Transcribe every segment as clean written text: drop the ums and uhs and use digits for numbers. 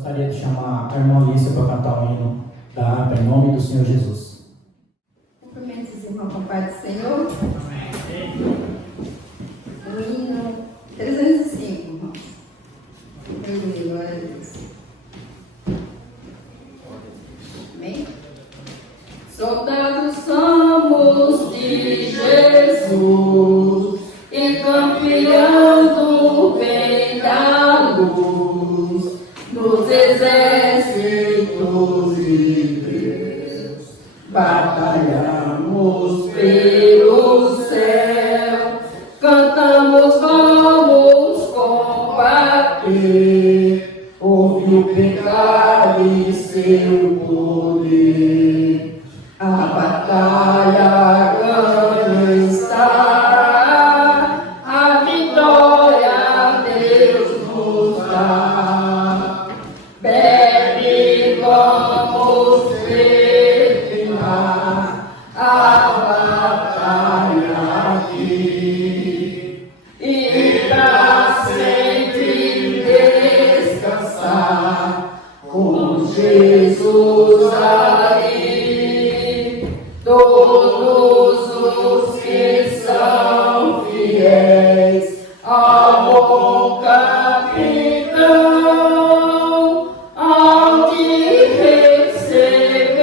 Gostaria de chamar a irmã Alicia para cantar o hino da harpa em nome do Senhor Jesus. Cumprimentos, irmão, com a paz do Senhor. O hino 305, irmãos. Aleluia, glória a Deus. Amém? Soldados somos de Jesus e campeão do bem da luz, dos exércitos de Deus, batalhamos pelo céu, cantamos, vamos combater, ouve o pecado e seu poder, a batalha grande está, a vitória Deus nos dá. Bebe, vamos terminar a batalha aqui e pra sempre descansar com Jesus ali. Todos os que são fiéis ao bom capitão, ao de receber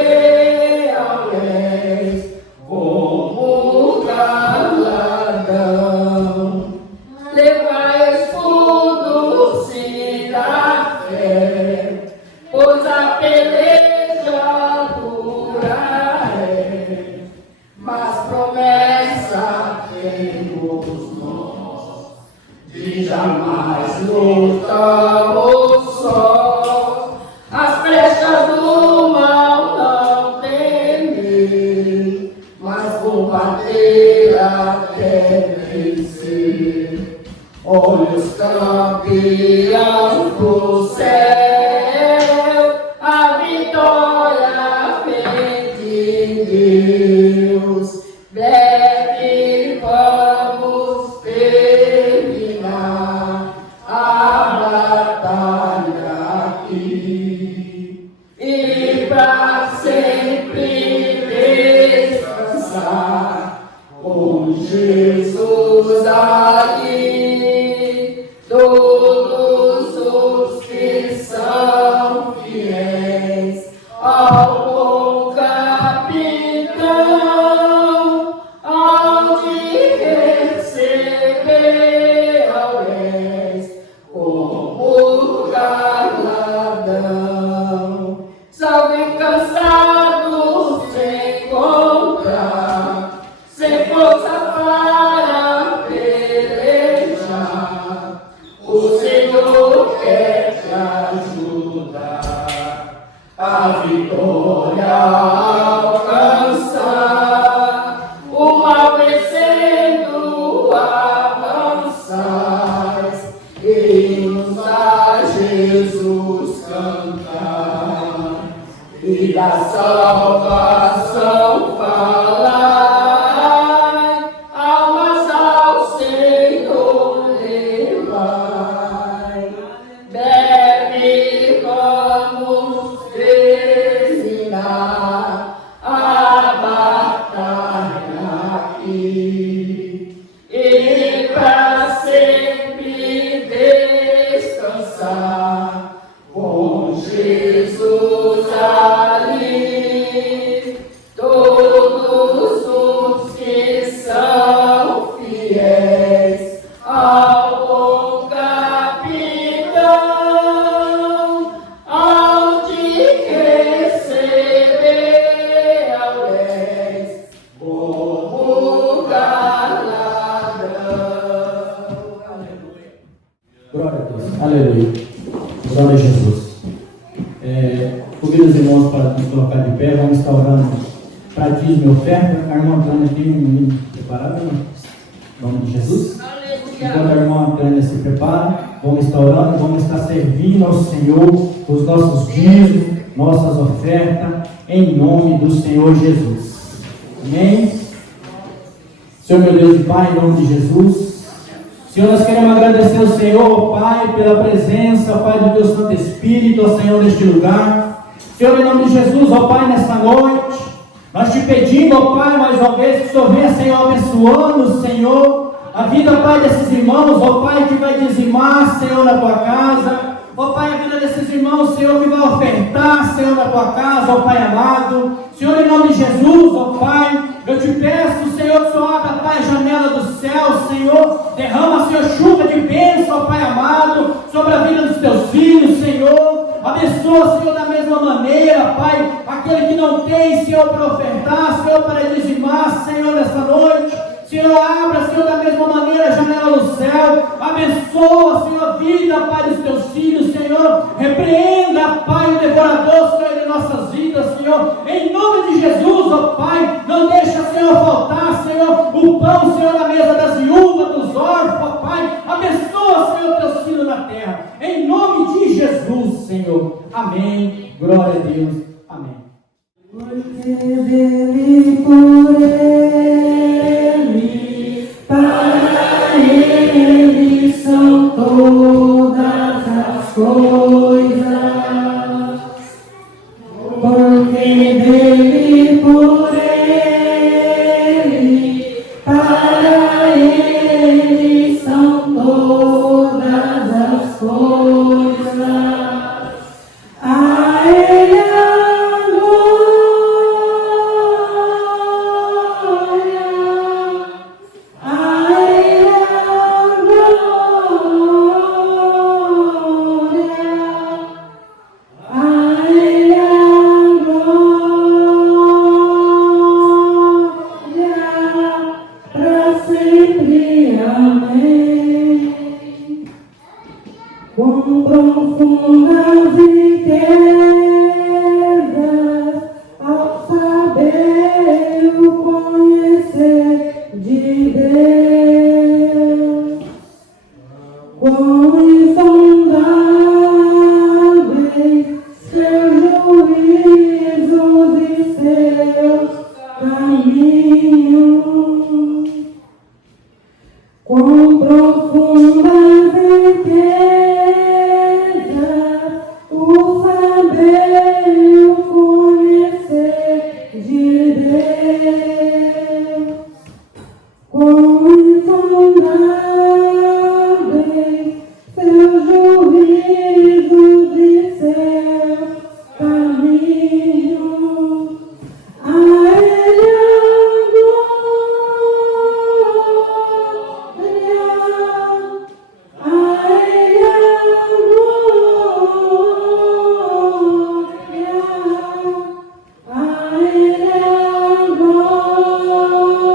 ao reis como galardão. Levai escudo, sim, da fé, pois a peleja dura é, mas promessa temos nós, de jamais lutamos sós, as flechas do mal não temer, mas combater até vencer. Olha os campeões do céu, a vitória vem de Deus. Bebe, vamos terminar a batalha aqui e pra sempre descansar com Jesus ali. Todos os que são fiéis ao bom capitão, ao de receber ao reis como galardão. Salve cansados se encontrar, sem força para pelejar, o Senhor quer te ajudar a vitória alcançar, o mal vencendo avançais, e nos a Jesus cantar, e da salvação falar, almas ao Senhor levai. Bebe, vamos terminar a batalha aqui e pra sempre descansar com Jesus ali. Todos os que são fiéis ao bom capitão, ao de receber ao reis como galardão. Aleluia. Glória a Deus. Aleluia. Glória a Jesus. Convido os irmãos para nos colocar de pé. Vamos estar orando para dízimo e oferta. A irmã Antônia tem um menino preparado, irmã? Em nome de Jesus. Enquanto a irmã Antônia se prepara, vamos estar orando, vamos estar servindo ao Senhor os nossos dízimos, nossas ofertas, em nome do Senhor Jesus. Amém? Senhor meu Deus e Pai, em nome de Jesus, Senhor, nós queremos agradecer ao Senhor, Pai, pela presença, Pai, do Teu Santo Espírito, ó Senhor, neste lugar. Senhor, em nome de Jesus, ó Pai, nessa noite, nós te pedimos, ó Pai, mais uma vez, que o Senhor venha, Senhor, abençoando, Senhor, a vida, Pai, desses irmãos, ó Pai, que vai dizimar, Senhor, na Tua casa. Ó Pai, a vida desses irmãos, Senhor, que vai ofertar, Senhor, na Tua casa, ó Pai amado. Senhor, em nome de Jesus, ó Pai, eu te peço, Senhor, que o Senhor abra, Pai, a janela do céu, Senhor. Derrama, Senhor, chuva de bênção, ó Pai amado, sobre a vida dos Teus filhos, Senhor. Abençoa, Senhor, da mesma maneira, Pai, aquele que não tem, Senhor, para ofertar, Senhor, para dizimar, Senhor, nessa noite. Senhor, abra, Senhor, da mesma maneira a janela do céu. Abençoa, Senhor, a vida, Pai, dos Teus filhos, Senhor. Repreenda, Pai, o devorador, Senhor, de nossas vidas, Senhor. Em nome de Jesus, ó Pai, não deixa, Senhor, faltar, Senhor, o pão, Senhor, na mesa das viúvas, dos órfãos, ó Pai. Abençoa, Senhor, Teus filhos na terra. Em nome de Jesus, Senhor. Amém. Glória a Deus. Amém. Porque dele, por ele, para ele são todas as coisas. Porque dele, por ele, para ele são todas as coisas. A ele a glória, a ele a glória, a ele a glória, para sempre. Amém. Quão profundas riquezas ao saber e o conhecer de Deus, quão insondáveis seus juízos e seus caminhos, quão profundas riquezas o saber e o conhecer de Deus, quão insondáveis seus juízos e seus caminhos. A ele a glória, a ele a glória, a ele a glória, para sempre. Amém. A ele a glória, a ele a glória,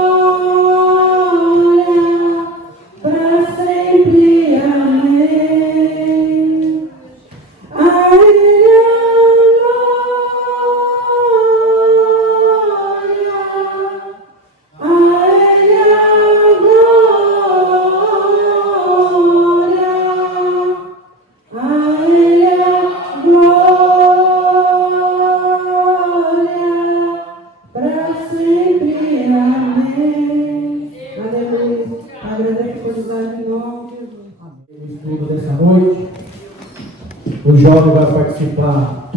a ele a glória, para sempre. Amém. Aleluia. Agradeço por usar de novo, Jesus. O estudo dessa noite, o jovem vai participar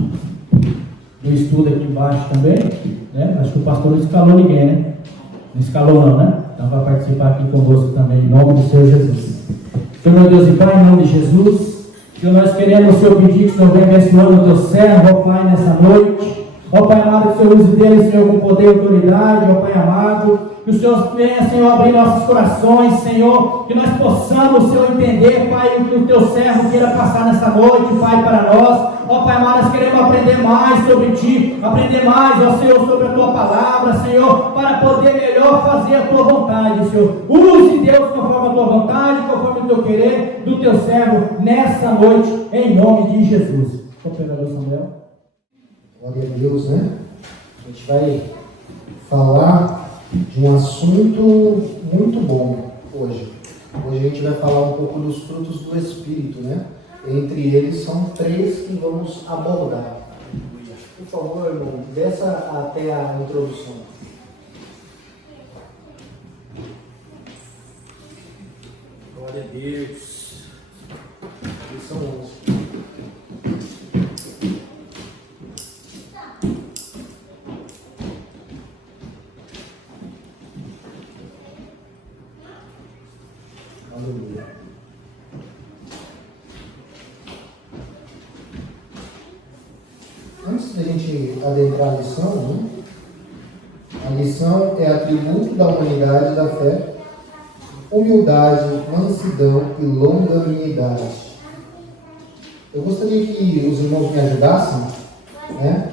do estudo aqui embaixo também, né? Acho que o pastor não escalou ninguém, né? Não escalou não, né? Então vai participar aqui conosco também, em nome do Senhor Jesus. Senhor, meu Deus e Pai, em nome de Jesus, Senhor, nós queremos, Senhor, pedir que o Senhor venha abençoando o Teu servo, ó Pai, nessa noite. Ó Pai amado, que o Senhor use dele, Senhor, com poder e autoridade, ó Pai amado. Que o Senhor venha, Senhor, abrir nossos corações, Senhor, que nós possamos, Senhor, entender, Pai, o que o Teu servo queira passar nessa noite, Pai, para nós. Ó Pai amado, nós queremos aprender mais sobre Ti, aprender mais, ó Senhor, sobre a Tua palavra, Senhor, para poder melhor fazer a Tua vontade, Senhor. Use, Deus, conforme a Tua vontade, conforme o Teu querer, do Teu servo, nessa noite, em nome de Jesus. Operador Samuel. Glória a Deus, né? A gente vai falar de um assunto muito bom hoje. Hoje a gente vai falar um pouco dos frutos do Espírito, né? Entre eles são 3 que vamos abordar. Por favor, irmão, desça até a introdução. Glória Glória a Deus. Lição 11. Aleluia. Antes da gente adentrar a lição, né? A lição é atributo da humanidade da fé, humildade, mansidão e longanimidade. Eu gostaria que os irmãos me ajudassem, né?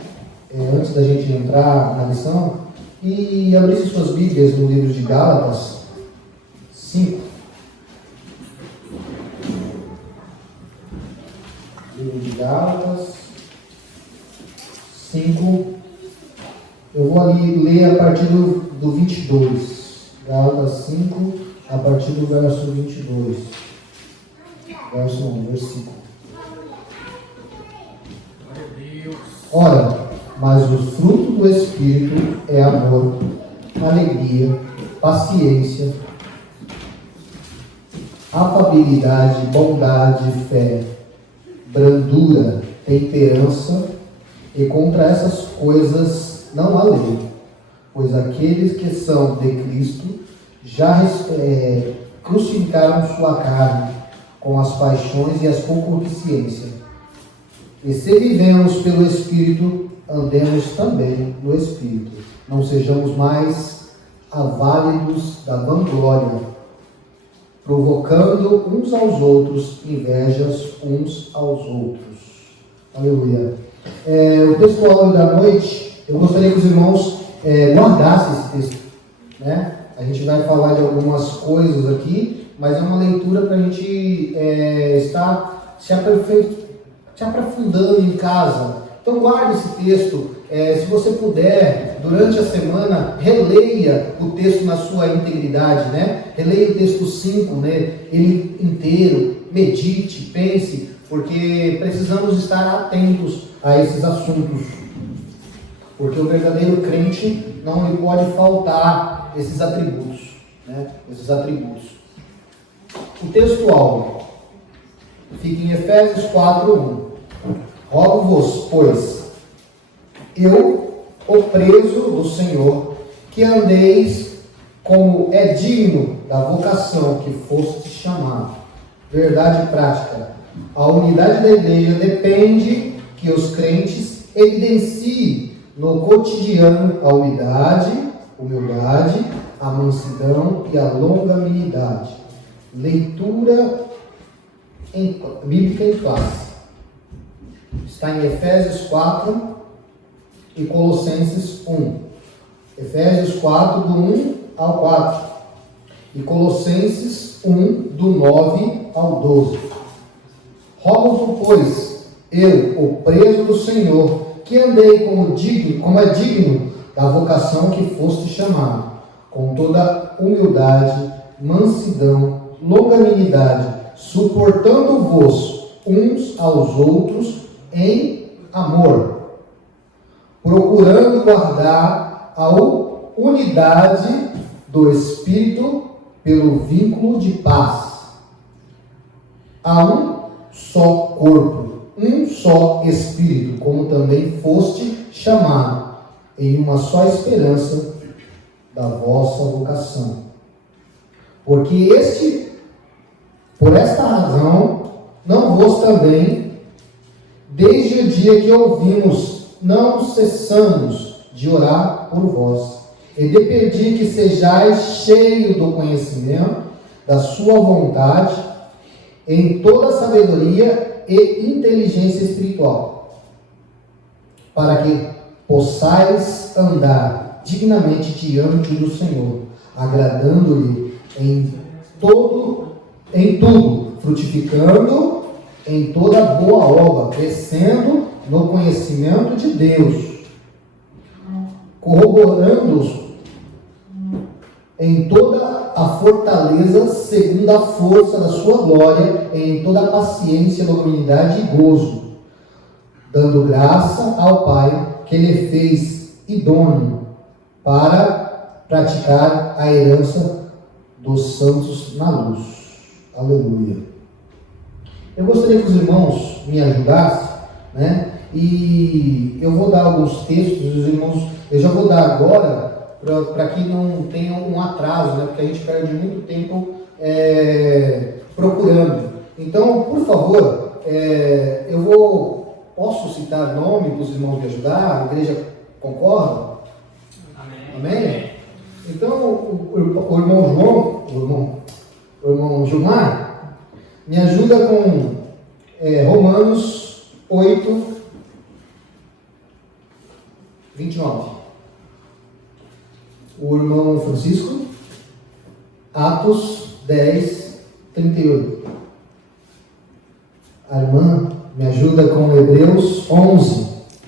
Antes da gente entrar na lição, e abrissem suas Bíblias no livro de Gálatas 5. Livro de Gálatas 5. Eu vou ali ler a partir do 22. Gálatas 5, a partir do verso 22. Verso 1, versículo. Ora, mas o fruto do Espírito é amor, alegria, paciência, afabilidade, bondade, fé, brandura, temperança, e contra essas coisas não há lei, pois aqueles que são de Cristo já crucificaram sua carne com as paixões e as concupiscências. E se vivemos pelo Espírito, andemos também no Espírito. Não sejamos mais aválidos da vanglória, provocando uns aos outros invejas uns aos outros. Aleluia. O texto áudio da noite, eu gostaria que os irmãos guardassem esse texto, né? A gente vai falar de algumas coisas aqui, mas é uma leitura para a gente estar se aprofundando em casa. Então guarde esse texto. Se você puder, durante a semana, releia o texto na sua integridade, né? Releia o texto 5, né? Ele inteiro, medite, pense, porque precisamos estar atentos a esses assuntos. Porque o verdadeiro crente não lhe pode faltar esses atributos, né? Esses atributos. O textual fica em Efésios 4:1. Rogo-vos, pois, eu, o preso do Senhor, que andeis como é digno da vocação que foste chamado. Verdade prática. A unidade da igreja depende que os crentes evidenciem no cotidiano a humildade, a mansidão e a longanimidade. Leitura bíblica em classe. Está em Efésios 4 e Colossenses 1. Efésios 4, do 1 ao 4. E Colossenses 1, do 9 ao 12. Rogo-vos, pois, eu, o preso do Senhor, que andei como é digno da vocação que foste chamado, com toda humildade, mansidão, longanimidade, suportando-vos uns aos outros em amor, procurando guardar a unidade do Espírito pelo vínculo de paz. Há um só corpo, um só Espírito, como também foste chamado, em uma só esperança da vossa vocação. Porque por esta razão, não vos também, desde o dia que ouvimos, não cessamos de orar por vós, e de pedir que sejais cheios do conhecimento da sua vontade, em toda sabedoria e inteligência espiritual, para que possais andar dignamente diante do Senhor, agradando-lhe em tudo, frutificando em toda boa obra, crescendo no conhecimento de Deus, corroborando-os em toda a fortaleza, segundo a força da sua glória, em toda a paciência, longanimidade e gozo, dando graça ao Pai, que lhe fez idôneo para praticar a herança dos santos na luz. Aleluia. Eu gostaria que os irmãos me ajudassem, né? E eu vou dar alguns textos, os irmãos, eu já vou dar agora, para que não tenha um atraso, né? Porque a gente perde muito tempo procurando. Então, por favor, posso citar nome para os irmãos me ajudar? A igreja concorda? Amém? Então, o irmão Gilmar, me ajuda com Romanos 8, 29. O irmão Francisco, Atos 10, 38. A irmã me ajuda com Hebreus 11,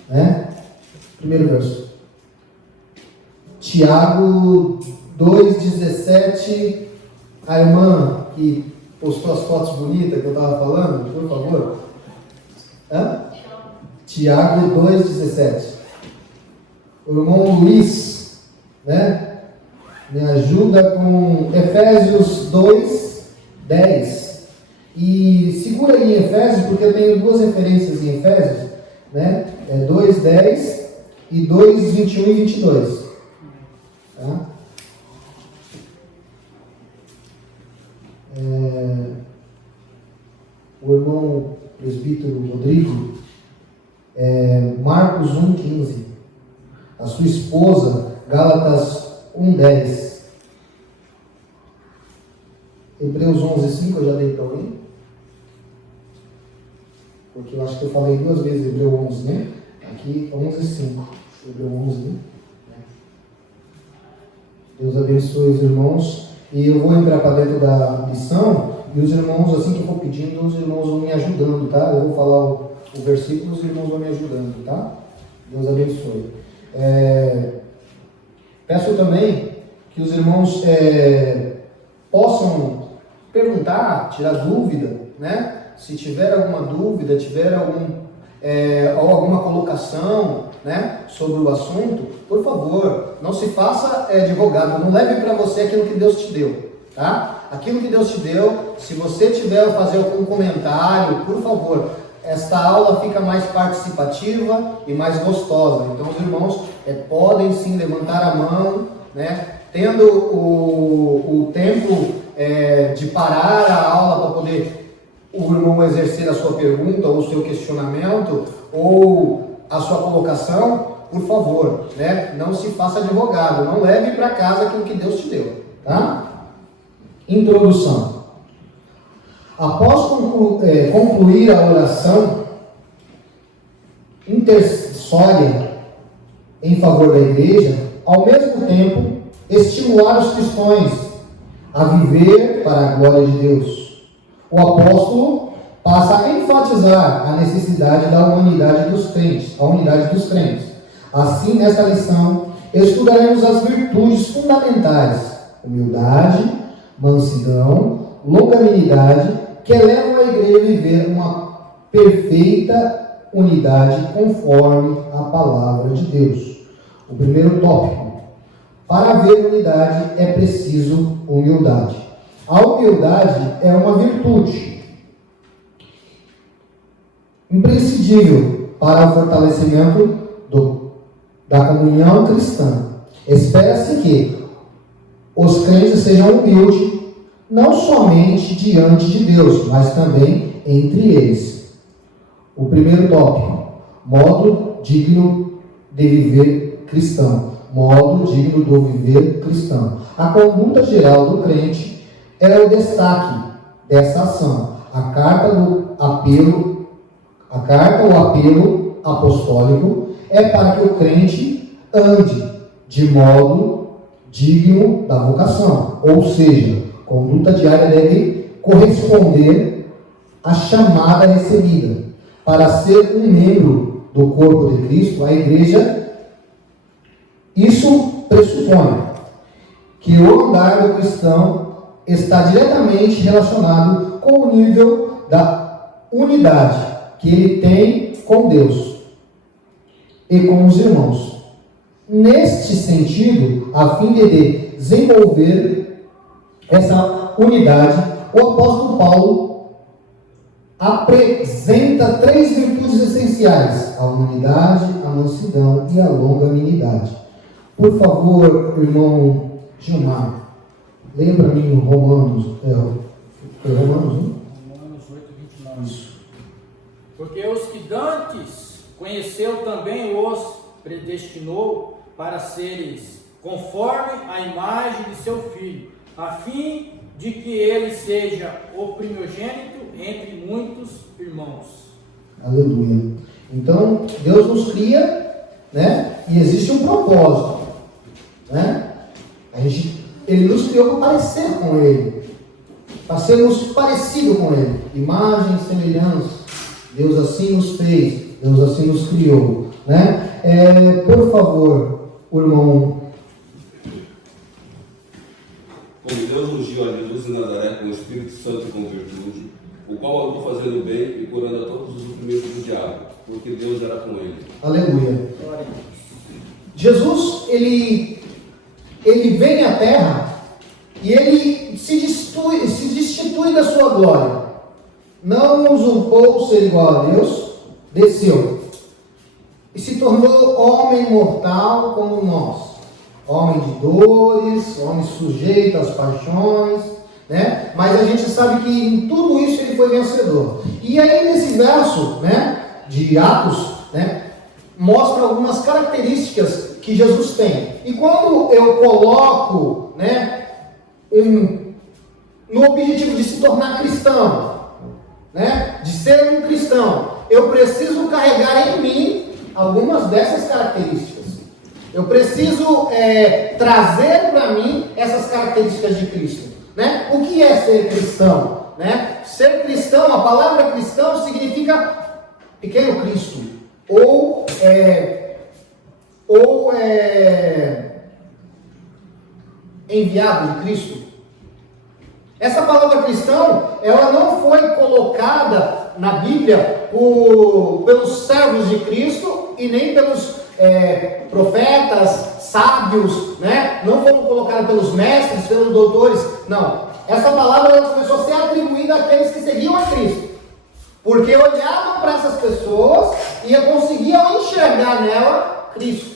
né? Primeiro verso. Tiago 2,17. A irmã que postou as fotos bonitas que eu estava falando, por favor. Tiago 2,17. O irmão Luiz, né? Me ajuda com Efésios 2:10. E segura aí em Efésios, porque eu tenho duas referências em Efésios, né? 2:10 e 2:21 e 22. Tá? O irmão presbítero Rodrigo, Marcos 1:15. A sua esposa, Gálatas 1:10. Hebreus 11:5 eu já dei para alguém? Porque eu acho que eu falei duas vezes Hebreus 11, né? Aqui 11:5. Hebreus 11, né? Deus abençoe os irmãos. E eu vou entrar para dentro da lição. E os irmãos, assim que eu for pedindo, os irmãos vão me ajudando, tá? Eu vou falar o versículo, os irmãos vão me ajudando, tá? Deus abençoe. Peço também que os irmãos possam perguntar, tirar dúvida, né? Se tiver alguma dúvida, tiver alguma colocação, né, sobre o assunto, por favor, não se faça advogado, não leve para você aquilo que Deus te deu, tá? Aquilo que Deus te deu, se você tiver a fazer algum comentário, por favor, esta aula fica mais participativa e mais gostosa. Então os irmãos podem sim levantar a mão, né? Tendo o tempo de parar a aula para poder o irmão exercer a sua pergunta ou o seu questionamento ou a sua colocação, por favor, né? Não se faça advogado, não leve para casa aquilo que Deus te deu, tá? Introdução. Após concluir a oração intercessória em favor da igreja, ao mesmo tempo, estimular os cristãos a viver para a glória de Deus. O apóstolo passa a enfatizar a necessidade da unidade dos crentes. Assim, nesta lição, estudaremos as virtudes fundamentais: humildade, mansidão, longanimidade, que levam a igreja a viver uma perfeita unidade conforme a palavra de Deus. O primeiro tópico: para haver unidade é preciso humildade. A humildade é uma virtude imprescindível para o fortalecimento da comunhão cristã. Espera-se que os crentes sejam humildes, não somente diante de Deus, mas também entre eles. O primeiro tópico: modo digno de viver cristão. Modo digno do viver cristão. A conduta geral do crente é o destaque dessa ação. A carta ou apelo apostólico é para que o crente ande de modo digno da vocação, ou seja, conduta diária deve corresponder à chamada recebida. Para ser um membro do corpo de Cristo, a igreja, isso pressupõe que o andar do cristão está diretamente relacionado com o nível da unidade que ele tem com Deus e com os irmãos. Neste sentido, a fim de desenvolver essa unidade, o apóstolo Paulo apresenta 3 virtudes essenciais: a humanidade, a mansidão e a longanimidade. Por favor, irmão Gilmar, leia para mim Romanos, Romanos 1? Romanos 8:29. Isso. Porque os que dantes conheceu também os predestinou para seres conforme a imagem de seu Filho, a fim de que ele seja o primogênito entre muitos irmãos. Aleluia. Então, Deus nos cria, né? E existe um propósito, né? Ele nos criou para parecer com Ele, para sermos parecidos com Ele. Imagem e semelhança. Deus assim nos fez, Deus assim nos criou, né? Por favor, o irmão. Como Deus ungiu a Jesus de Nazaré com o Espírito Santo e com virtude, o qual andou fazendo bem e curando a todos os oprimidos do diabo, porque Deus era com ele. Aleluia. Jesus, ele vem à terra e ele se destitui da sua glória. Não usurpou ser igual a Deus, desceu e se tornou homem mortal como nós. Homem de dores, homem sujeito às paixões, né? Mas a gente sabe que em tudo isso ele foi vencedor. E aí nesse verso, né, de Atos, né, mostra algumas características que Jesus tem. E quando eu coloco, né, no objetivo de se tornar cristão, né, de ser um cristão, eu preciso carregar em mim algumas dessas características. Eu preciso trazer para mim essas características de Cristo, né? O que é ser cristão, né? Ser cristão, a palavra cristão significa pequeno Cristo, ou enviado de Cristo. Essa palavra cristão, ela não foi colocada na Bíblia pelos servos de Cristo e nem pelos profetas, sábios, né? Não foram colocadas pelos mestres, pelos doutores, não. Essa palavra ela começou a ser atribuída àqueles que seguiam a Cristo, porque olhavam para essas pessoas e conseguiam enxergar nela Cristo.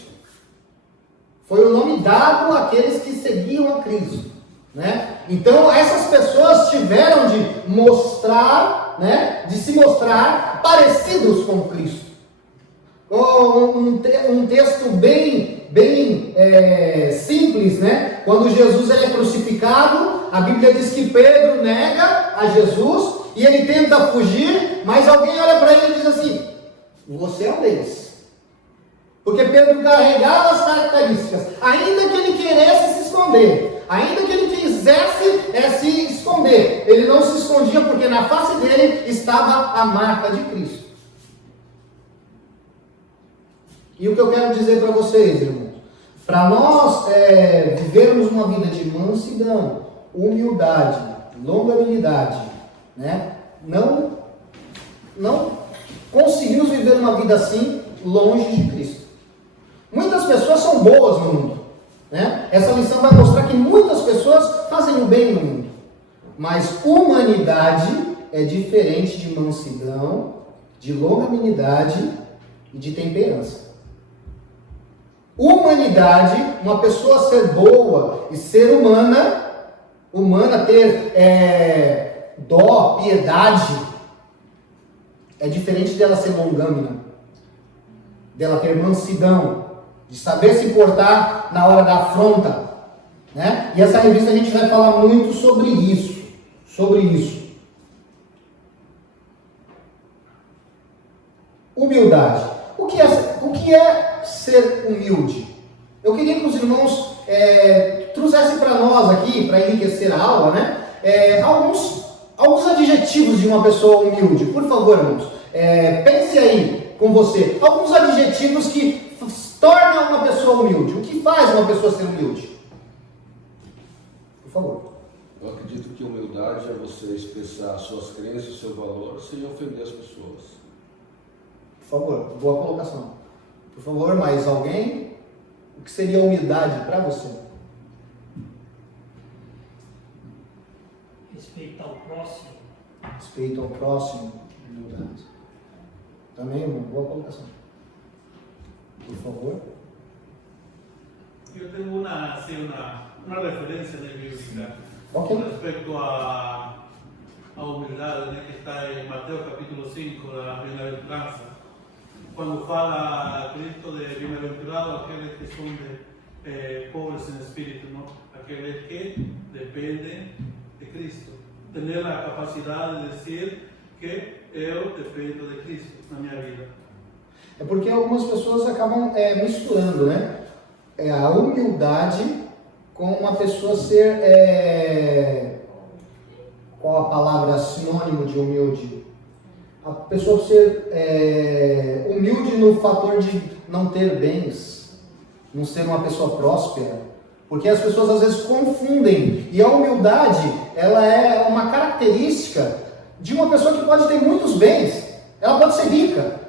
Foi o nome dado àqueles que seguiam a Cristo, né? Então essas pessoas tiveram de mostrar, né? De se mostrar parecidos com Cristo. Um texto bem simples, né? Quando Jesus é crucificado, a Bíblia diz que Pedro nega a Jesus e ele tenta fugir, mas alguém olha para ele e diz assim: você é um deles. Porque Pedro carregava as características, ainda que ele quisesse se esconder, ainda que ele quisesse se esconder, ele não se escondia, porque na face dele estava a marca de Cristo. E o que eu quero dizer para vocês, irmãos, para nós vivermos uma vida de mansidão, humildade, longanimidade, né? Não conseguimos viver uma vida assim longe de Cristo. Muitas pessoas são boas no mundo, né? Essa lição vai mostrar que muitas pessoas fazem o bem no mundo, mas humanidade é diferente de mansidão, de longanimidade e de temperança. Humanidade, uma pessoa ser boa e ser humana, ter dó, piedade, é diferente dela ser longâmina, dela ter mansidão, de saber se portar na hora da afronta, né? E essa revista a gente vai falar muito sobre isso, Humildade. O que é ser humilde? Eu queria que os irmãos trouxessem para nós aqui, para enriquecer a aula, né? Alguns adjetivos de uma pessoa humilde. Por favor, irmãos, pense aí com você. Alguns adjetivos que tornam uma pessoa humilde. O que faz uma pessoa ser humilde? Por favor. Eu acredito que humildade é você expressar suas crenças e seus valores sem ofender as pessoas. Por favor, boa colocação. Por favor, mais alguém? O que seria humildade para você? Respeitar o próximo. Respeito ao próximo, humildade. Também uma boa colocação. Por favor. Yo tengo una referencia de bíblica Ok. respecto a humildad, ¿no? Que está en Mateo capítulo 5, la bienaventuranza. Cuando fala Cristo de bienaventurado aquellos que son pobres en espíritu, ¿no? Aquellos que dependen de Cristo. Tener la capacidad de decir que eu dependo de Cristo na minha vida. É porque algumas pessoas acabam misturando, né? A humildade com uma pessoa ser... qual a palavra sinônimo de humilde? A pessoa ser humilde no fator de não ter bens, não ser uma pessoa próspera. Porque as pessoas às vezes confundem. E a humildade, ela é uma característica de uma pessoa que pode ter muitos bens. Ela pode ser rica,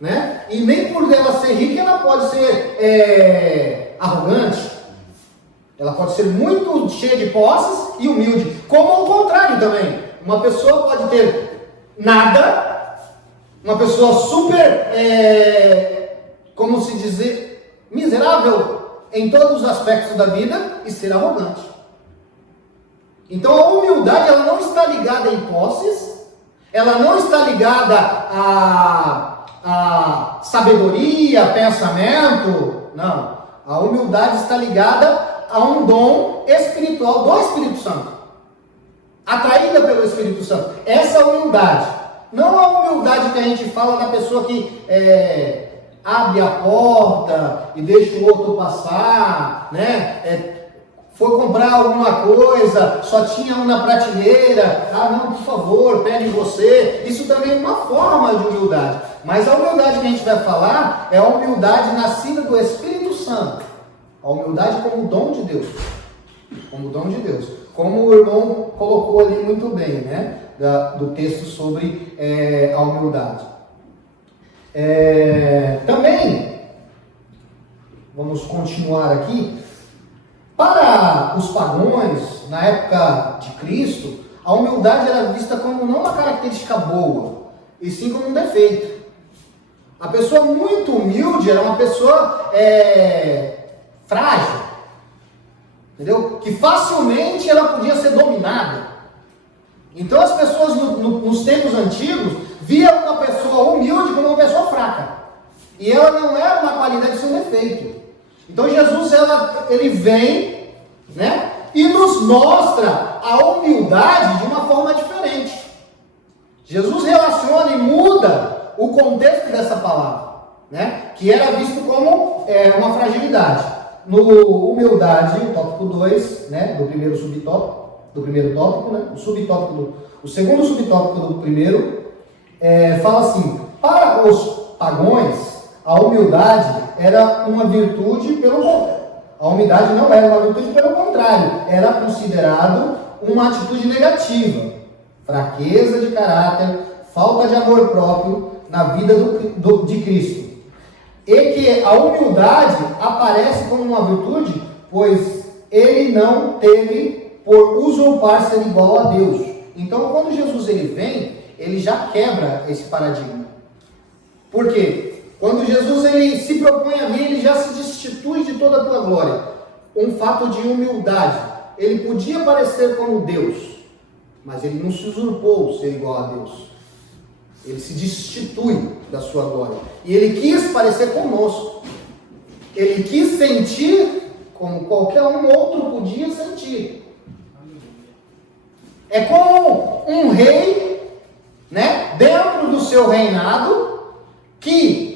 né? E nem por ela ser rica, ela pode ser arrogante. Ela pode ser muito cheia de posses e humilde. Como ao contrário também. Uma pessoa pode ter nada, uma pessoa super, como se dizer, miserável em todos os aspectos da vida e ser arrogante. Então a humildade, ela não está ligada em posses, ela não está ligada a sabedoria, pensamento, não. A humildade está ligada a um dom espiritual do Espírito Santo, atraída pelo Espírito Santo. Essa humildade, não a humildade que a gente fala da pessoa que abre a porta e deixa o outro passar, né? Foi comprar alguma coisa, só tinha um na prateleira, não, por favor, pegue você. Isso também é uma forma de humildade. Mas a humildade que a gente vai falar é a humildade nascida do Espírito Santo. A humildade como dom de Deus. Como dom de Deus. Como o irmão colocou ali muito bem, né? Do texto sobre a humildade. Também, vamos continuar aqui. Para os pagãos, na época de Cristo, a humildade era vista como não uma característica boa, e sim como um defeito. A pessoa muito humilde era uma pessoa frágil, entendeu? Que facilmente ela podia ser dominada. Então as pessoas nos tempos antigos viam uma pessoa humilde como uma pessoa fraca, e ela não era uma qualidade, isso é um defeito. Então Jesus, ele vem, né, e nos mostra a humildade de uma forma diferente. Jesus relaciona e muda o contexto dessa palavra, né, que era visto como uma fragilidade. No humildade, o tópico 2, né, do primeiro tópico, né, o segundo subtópico do primeiro, fala assim: para os pagãos, a humildade era uma virtude pelo contrário. A humildade não era uma virtude pelo contrário. Era considerado uma atitude negativa. Fraqueza de caráter, falta de amor próprio na vida de Cristo. E que a humildade aparece como uma virtude, pois ele não teve por usurpar ser igual a Deus. Então, quando Jesus ele vem, ele já quebra esse paradigma. Por quê? Quando Jesus ele se propõe a vir, ele já se destitui de toda a tua glória. Um fato de humildade. Ele podia parecer como Deus, mas ele não se usurpou ser igual a Deus. Ele se destitui da sua glória. E ele quis parecer conosco. Ele quis sentir como qualquer um outro podia sentir. É como um rei, né, dentro do seu reinado, que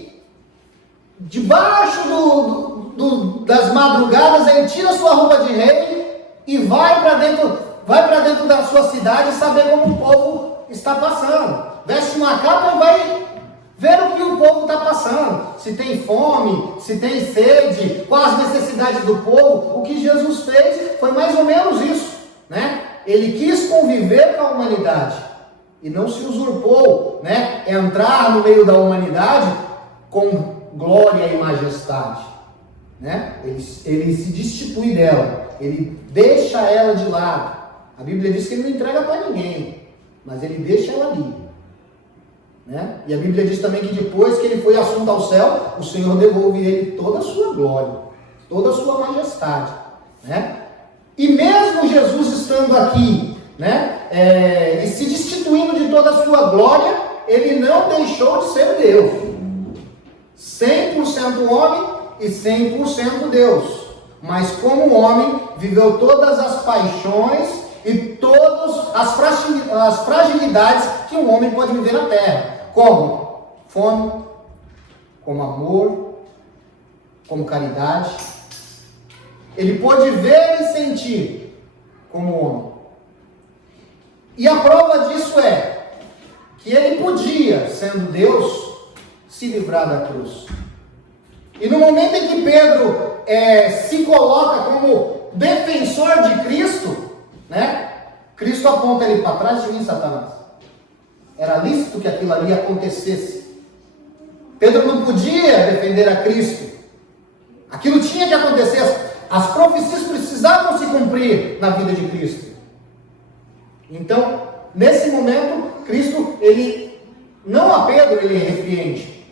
debaixo das madrugadas ele tira sua roupa de rei e vai para dentro da sua cidade saber como o povo está passando. Veste uma capa e vai ver o que o povo está passando. Se tem fome, se tem sede, quais as necessidades do povo. O que Jesus fez foi mais ou menos isso, né? Ele quis conviver com a humanidade e não se usurpou, né? Entrar no meio da humanidade com glória e majestade, né? Ele se destitui dela, ele deixa ela de lado. A Bíblia diz que ele não entrega para ninguém, mas ele deixa ela ali. Né? E a Bíblia diz também que depois que ele foi assunto ao céu, o Senhor devolve a ele toda a sua glória, toda a sua majestade. Né? E mesmo Jesus estando aqui, né, e se destituindo de toda a sua glória, ele não deixou de ser Deus. 100% homem e 100% Deus. Mas como homem, viveu todas as paixões e todas as fragilidades que um homem pode viver na terra. Como fome, como amor, como caridade. Ele pôde ver e sentir como homem. E a prova disso é que ele podia, sendo Deus, se livrar da cruz. E no momento em que Pedro se coloca como defensor de Cristo, né? Cristo aponta ele para trás de mim, Satanás. Era lícito que aquilo ali acontecesse. Pedro não podia defender a Cristo. Aquilo tinha que acontecer. As profecias precisavam se cumprir na vida de Cristo. Então, nesse momento, Cristo, ele não a Pedro, ele repreende.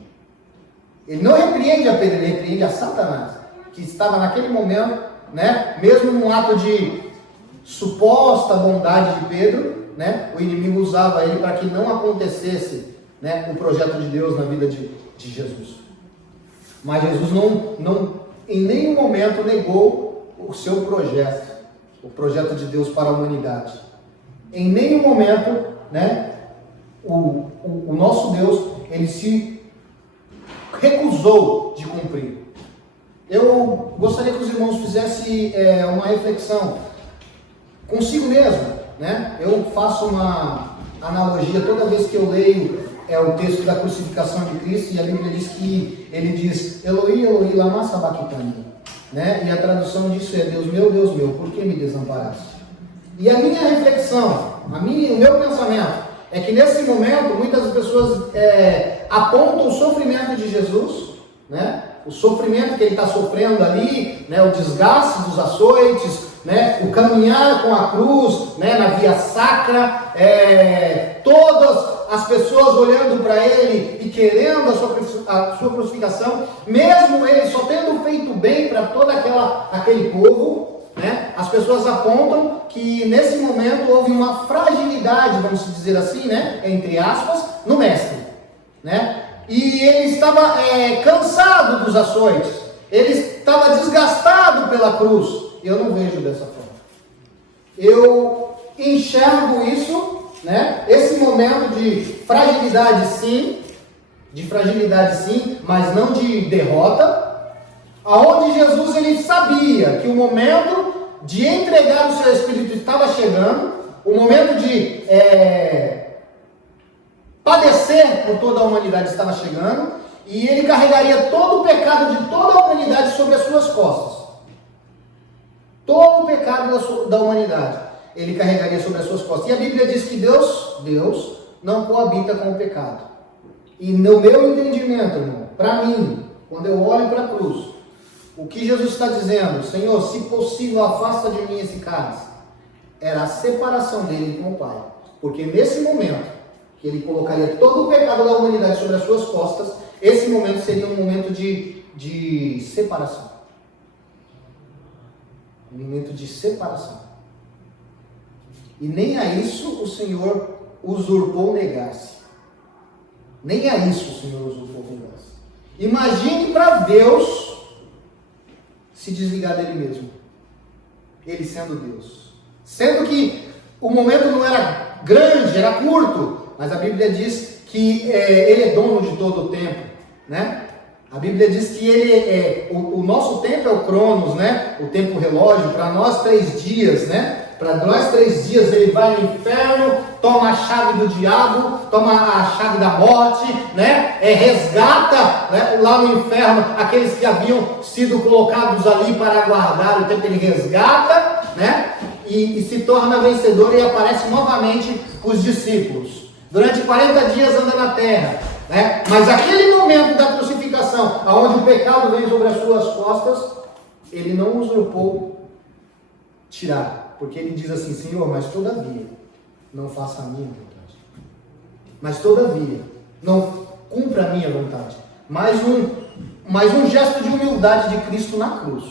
Ele não repreende a Pedro, ele repreende a Satanás, que estava naquele momento, né, mesmo num ato de suposta bondade de Pedro, né, o inimigo usava ele para que não acontecesse, né, o projeto de Deus na vida de Jesus. Mas Jesus não em nenhum momento negou o seu projeto, o projeto de Deus para a humanidade. Em nenhum momento, né, o nosso Deus, ele se recusou de cumprir. Eu gostaria que os irmãos fizessem uma reflexão consigo mesmo, né? Eu faço uma analogia toda vez que eu leio o texto da crucificação de Cristo, e a Bíblia diz que ele diz Eloi, Eloi, lama sabachthani, né? E a tradução disso é Deus, meu, por que me desamparaste? E a minha reflexão, o meu pensamento é que nesse momento muitas pessoas apontam o sofrimento de Jesus, né? O sofrimento que ele está sofrendo ali, né? O desgaste dos açoites, né? O caminhar com a cruz, né? Na via sacra, todas as pessoas olhando para ele e querendo a sua crucificação, mesmo ele só tendo feito bem para todo aquele povo, né? As pessoas apontam que nesse momento houve uma fragilidade, vamos dizer assim, né? Entre aspas, no mestre, né? E ele estava cansado dos açoites, ele estava desgastado pela cruz. Eu não vejo dessa forma. Eu enxergo isso, né? Esse momento de fragilidade sim, mas não de derrota, aonde Jesus ele sabia que o momento de entregar o seu Espírito estava chegando, o momento de padecer por toda a humanidade estava chegando, e ele carregaria todo o pecado de toda a humanidade sobre as suas costas. Todo o pecado da humanidade ele carregaria sobre as suas costas. E a Bíblia diz que Deus não coabita com o pecado. E no meu entendimento, irmão, para mim, quando eu olho para a cruz, o que Jesus está dizendo, Senhor, se possível, afasta de mim esse cálice, era a separação dele com o Pai. Porque nesse momento, que ele colocaria todo o pecado da humanidade sobre as suas costas, esse momento seria um momento de separação. Um momento de separação. E nem a isso o Senhor usurpou negar-se. Nem a isso o Senhor usurpou negar-se. Imagine para Deus se desligar dele mesmo. Ele sendo Deus. Sendo que o momento não era grande, era curto, mas a Bíblia diz que ele é dono de todo o tempo, né? A Bíblia diz que ele o nosso tempo é o Cronos, né? O tempo relógio, para nós 3 dias, né? Para nós 3 dias ele vai no inferno, toma a chave do diabo, toma a chave da morte, né? Resgata, né, lá no inferno aqueles que haviam sido colocados ali para aguardar o tempo, ele resgata, né? E se torna vencedor e aparece novamente os discípulos. Durante 40 dias anda na terra, né? Mas aquele momento da crucificação, onde o pecado vem sobre as suas costas, ele não usurpou tirar. Porque ele diz assim, Senhor, mas todavia, não faça a minha vontade. Mas todavia, não cumpra a minha vontade. Mais um gesto de humildade de Cristo na cruz.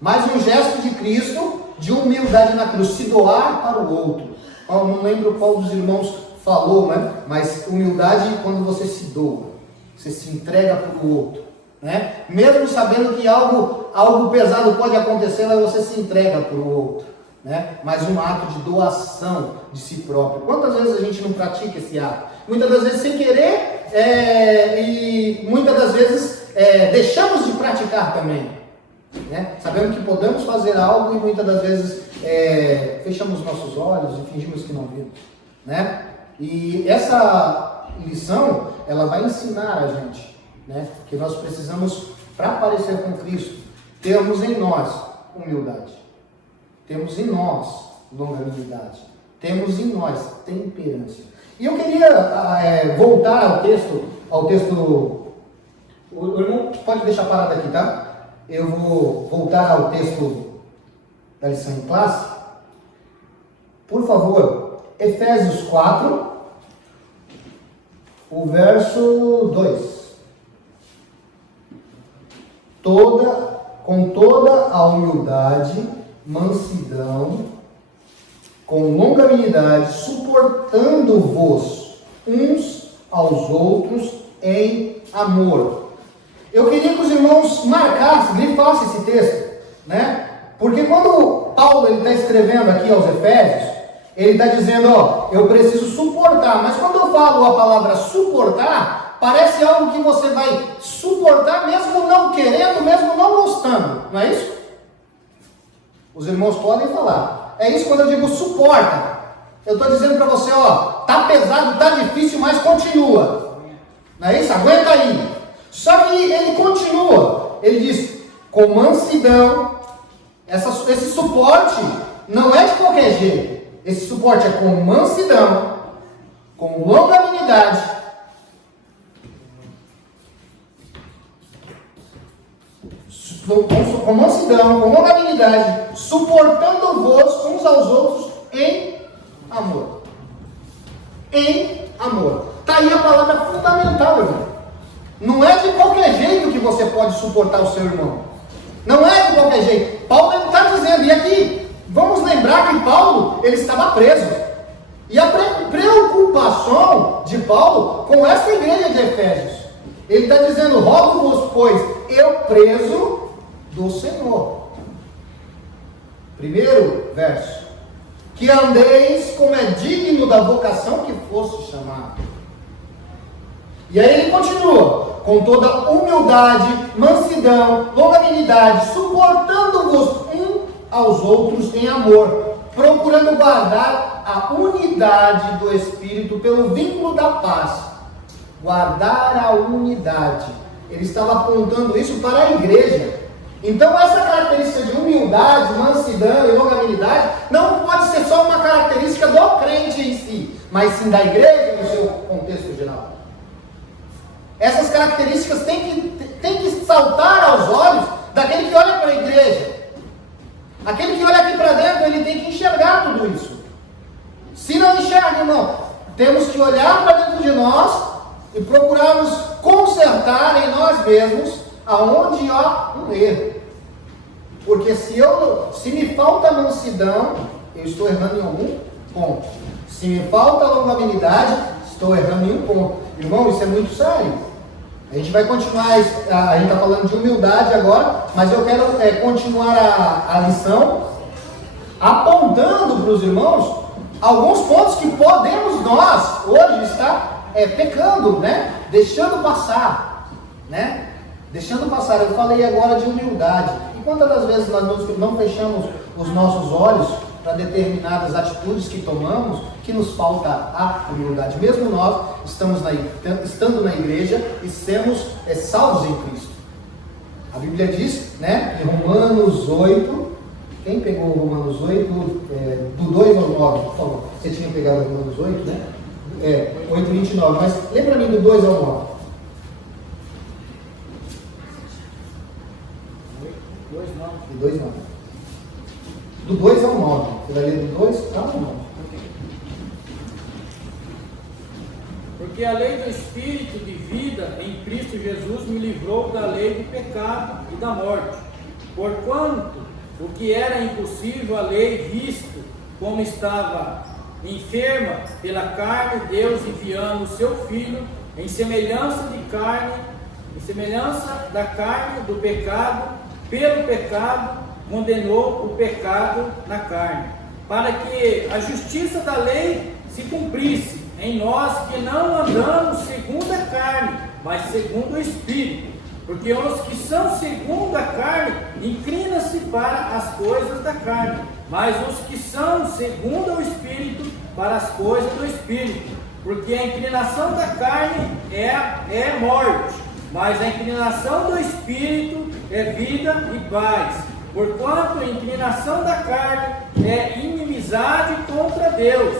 Mais um gesto de Cristo de humildade na cruz. Se doar para o outro. Eu não lembro qual dos irmãos falou, né? Mas humildade é quando você se doa. Você se entrega para o outro. Né? Mesmo sabendo que algo pesado pode acontecer, mas você se entrega para o outro. Né? Mas um ato de doação de si próprio. Quantas vezes a gente não pratica esse ato? Muitas das vezes sem querer e muitas das vezes deixamos de praticar também. Né? Sabemos que podemos fazer algo e muitas das vezes fechamos nossos olhos e fingimos que não vimos. Né? E essa lição, ela vai ensinar a gente, né? Que nós precisamos, para parecer com Cristo, termos em nós humildade, temos em nós longanimidade, temos em nós temperança. E eu queria voltar ao texto, o irmão pode deixar parado aqui, tá? Eu vou voltar ao texto da lição em classe. Por favor, Efésios 4, o verso 2. Com toda a humildade, mansidão, com longanimidade, suportando-vos uns aos outros em amor. Eu queria que os irmãos marcassem, grifassem esse texto, né? Porque quando Paulo está escrevendo aqui aos Efésios, ele está dizendo, eu preciso suportar. Mas quando eu falo a palavra suportar, parece algo que você vai suportar mesmo não querendo, mesmo não gostando. Não é isso? Os irmãos podem falar. É isso quando eu digo suporta. Eu estou dizendo para você, tá pesado, tá difícil, mas continua. Não é isso? Aguenta aí. Só que ele continua. Ele diz, com mansidão, esse suporte não é de qualquer jeito. Esse suporte é com mansidão, com longanimidade, com mansidão, com longanimidade, suportando-vos uns aos outros em amor. Em amor. Está aí a palavra fundamental, irmão. Não é de qualquer jeito que você pode suportar o seu irmão. Não é de qualquer jeito. Paulo está dizendo, e aqui, vamos lembrar que Paulo, ele estava preso. E a preocupação de Paulo com essa igreja de Efésios, ele está dizendo, rogo-vos, pois, eu preso do Senhor. Primeiro verso, que andeis como é digno da vocação que fosse chamado. E aí ele continua, com toda humildade, mansidão, longanimidade, suportando-vos uns aos outros em amor, procurando guardar a unidade do Espírito pelo vínculo da paz. Guardar a unidade. Ele estava apontando isso para a igreja. Então essa característica de humildade, mansidão e longanimidade não pode ser só uma característica do crente em si, mas sim da igreja no seu contexto geral. Essas características têm que saltar aos olhos daquele que olha para a igreja. Aquele que olha aqui para dentro, ele tem que enxergar tudo isso. Se não enxerga, irmão, temos que olhar para dentro de nós e procurarmos consertar em nós mesmos aonde há um erro. Porque se me falta mansidão, eu estou errando em algum ponto. Se me falta longanimidade, estou errando em um ponto. Irmão, isso é muito sério. A gente vai continuar, a gente está falando de humildade agora, mas eu quero continuar a lição apontando para os irmãos alguns pontos que podemos nós hoje estar pecando, né? Deixando passar, né? Deixando passar. Eu falei agora de humildade. E quantas das vezes nós não fechamos os nossos olhos para determinadas atitudes que tomamos, que nos falta a humildade. Mesmo nós estando na igreja e sermos salvos em Cristo. A Bíblia diz, né, em Romanos 8, quem pegou Romanos 8, do 2 ao 9, por favor. Você tinha pegado Romanos 8, né? 8, 29, mas lembra mim do 2 ao 9. 2, 9. Do 2 ao 9. Você vai ler do 2 ao 9. Porque a lei do Espírito de vida em Cristo Jesus me livrou da lei do pecado e da morte. Porquanto o que era impossível a lei, visto como estava enferma pela carne, Deus enviando o seu Filho em semelhança da carne do pecado, pelo pecado, condenou o pecado na carne, para que a justiça da lei se cumprisse em nós que não andamos segundo a carne, mas segundo o Espírito. Porque os que são segundo a carne inclinam-se para as coisas da carne, mas os que são segundo o Espírito para as coisas do Espírito. Porque a inclinação da carne é morte, mas a inclinação do Espírito é vida e paz. Porquanto a inclinação da carne é inimizade contra Deus,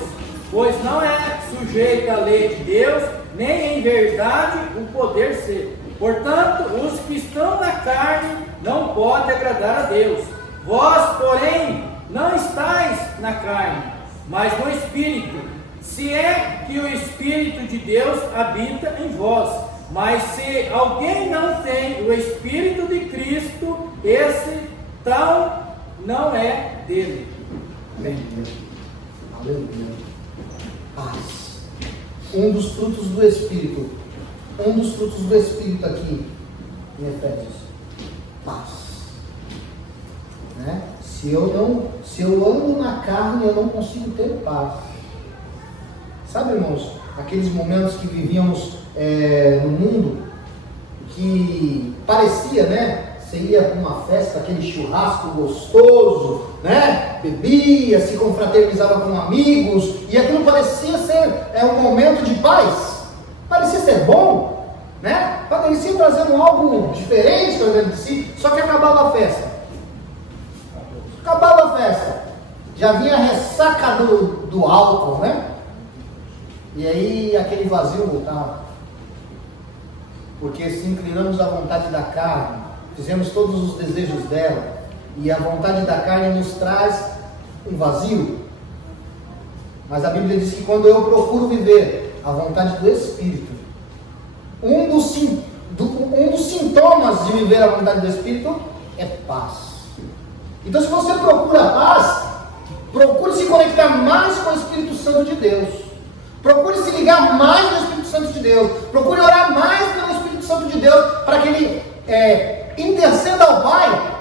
pois não é sujeita à lei de Deus, nem em verdade o poder ser. Portanto, os que estão na carne não podem agradar a Deus. Vós, porém, não estáis na carne, mas no Espírito, se é que o Espírito de Deus habita em vós. Mas se alguém não tem o Espírito de Cristo, esse tal não é dele. Aleluia. Paz. Um dos frutos do Espírito aqui em Efésios, paz, né? Se eu ando na carne, eu não consigo ter paz. Sabe, irmãos, aqueles momentos que vivíamos no mundo, que parecia, né? Você ia para uma festa, aquele churrasco gostoso, né? Bebia, se confraternizava com amigos, e aquilo parecia ser um momento de paz. Parecia ser bom, né? Parecia trazendo algo diferente para dentro de si, só que acabava a festa. Já vinha a ressaca do álcool, né? E aí aquele vazio voltava. Porque se inclinamos à vontade da carne, fizemos todos os desejos dela, e a vontade da carne nos traz um vazio. Mas a Bíblia diz que quando eu procuro viver a vontade do Espírito, um dos sintomas de viver a vontade do Espírito é paz. Então, se você procura paz, procure se conectar mais com o Espírito Santo de Deus. Procure se ligar mais no Espírito Santo de Deus. Procure orar mais pelo Espírito Santo de Deus, para que ele interceda ao Pai.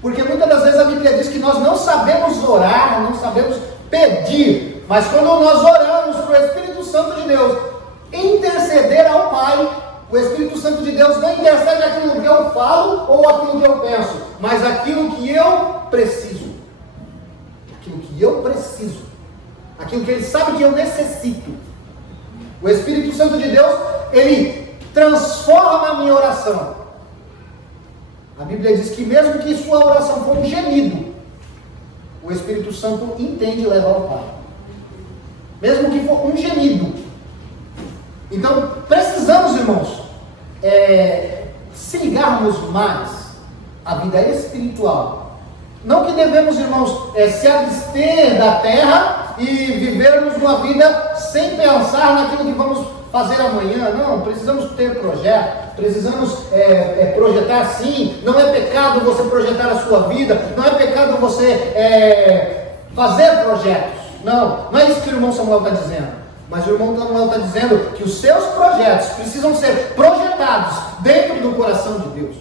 Porque muitas das vezes a Bíblia diz que nós não sabemos orar, não sabemos pedir. Mas quando nós oramos para o Espírito Santo de Deus interceder ao Pai, o Espírito Santo de Deus não intercede aquilo que eu falo ou aquilo que eu penso, mas aquilo que eu preciso. Aquilo que eu preciso. Aquilo que Ele sabe que eu necessito. O Espírito Santo de Deus, Ele transforma a minha oração. A Bíblia diz que mesmo que sua oração for um gemido, o Espírito Santo entende e leva ao Pai. Mesmo que for um gemido. Então, precisamos, irmãos, se ligarmos mais à vida espiritual. Não que devemos, irmãos, se abster da terra e vivermos uma vida sem pensar naquilo que vamos fazer amanhã. Não, precisamos ter projeto, precisamos projetar sim. Não é pecado você projetar a sua vida, não é pecado você fazer projetos. Não é isso que o irmão Samuel está dizendo. Mas o irmão Samuel está dizendo que os seus projetos precisam ser projetados dentro do coração de Deus.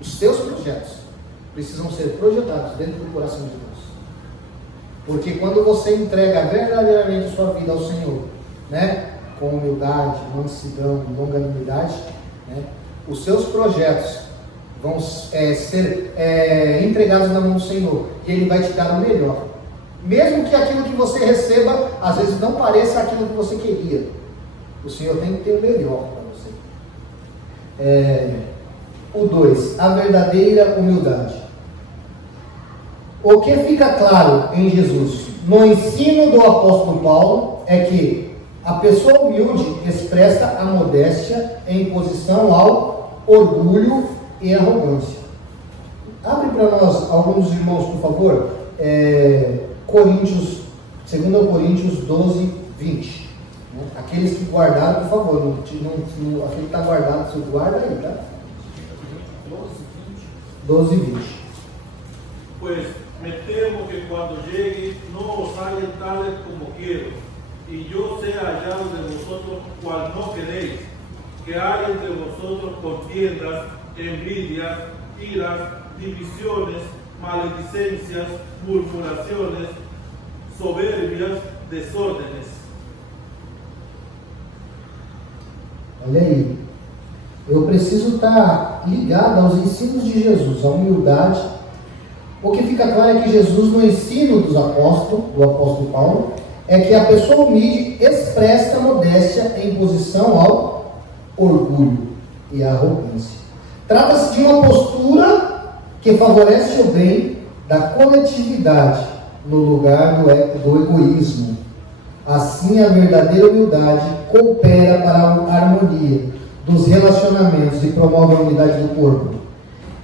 Os seus projetos precisam ser projetados dentro do coração de Deus. Porque quando você entrega verdadeiramente sua vida ao Senhor, né, com humildade, mansidão, longanimidade, né, os seus projetos vão ser entregados na mão do Senhor, e Ele vai te dar o melhor. Mesmo que aquilo que você receba, às vezes não pareça aquilo que você queria, o Senhor tem que ter o melhor para você. O 2, a verdadeira humildade. O que fica claro em Jesus, no ensino do apóstolo Paulo, é que a pessoa humilde expressa a modéstia em oposição ao orgulho e arrogância. Abre para nós, alguns irmãos, por favor, 2 Coríntios 12, 20. Né? Aqueles que guardaram, por favor, aquele que está guardado, você guarda aí, tá? 12, 20. Pues me temo que cuando llegue no os hallen tales como quiero, y yo sea hallado de vosotros cual no queréis, que haya entre vosotros contiendas, envidias, iras, divisiones, maledicencias, murmuraciones, soberbias, desórdenes. Olha aí, eu preciso estar ligado aos ensinos de Jesus, à humildade. O que fica claro é que Jesus, no ensino do apóstolo Paulo, é que a pessoa humilde expressa modéstia em posição ao orgulho e à arrogância. Trata-se de uma postura que favorece o bem da coletividade no lugar do egoísmo. Assim, a verdadeira humildade coopera para a harmonia dos relacionamentos e promove a unidade do corpo.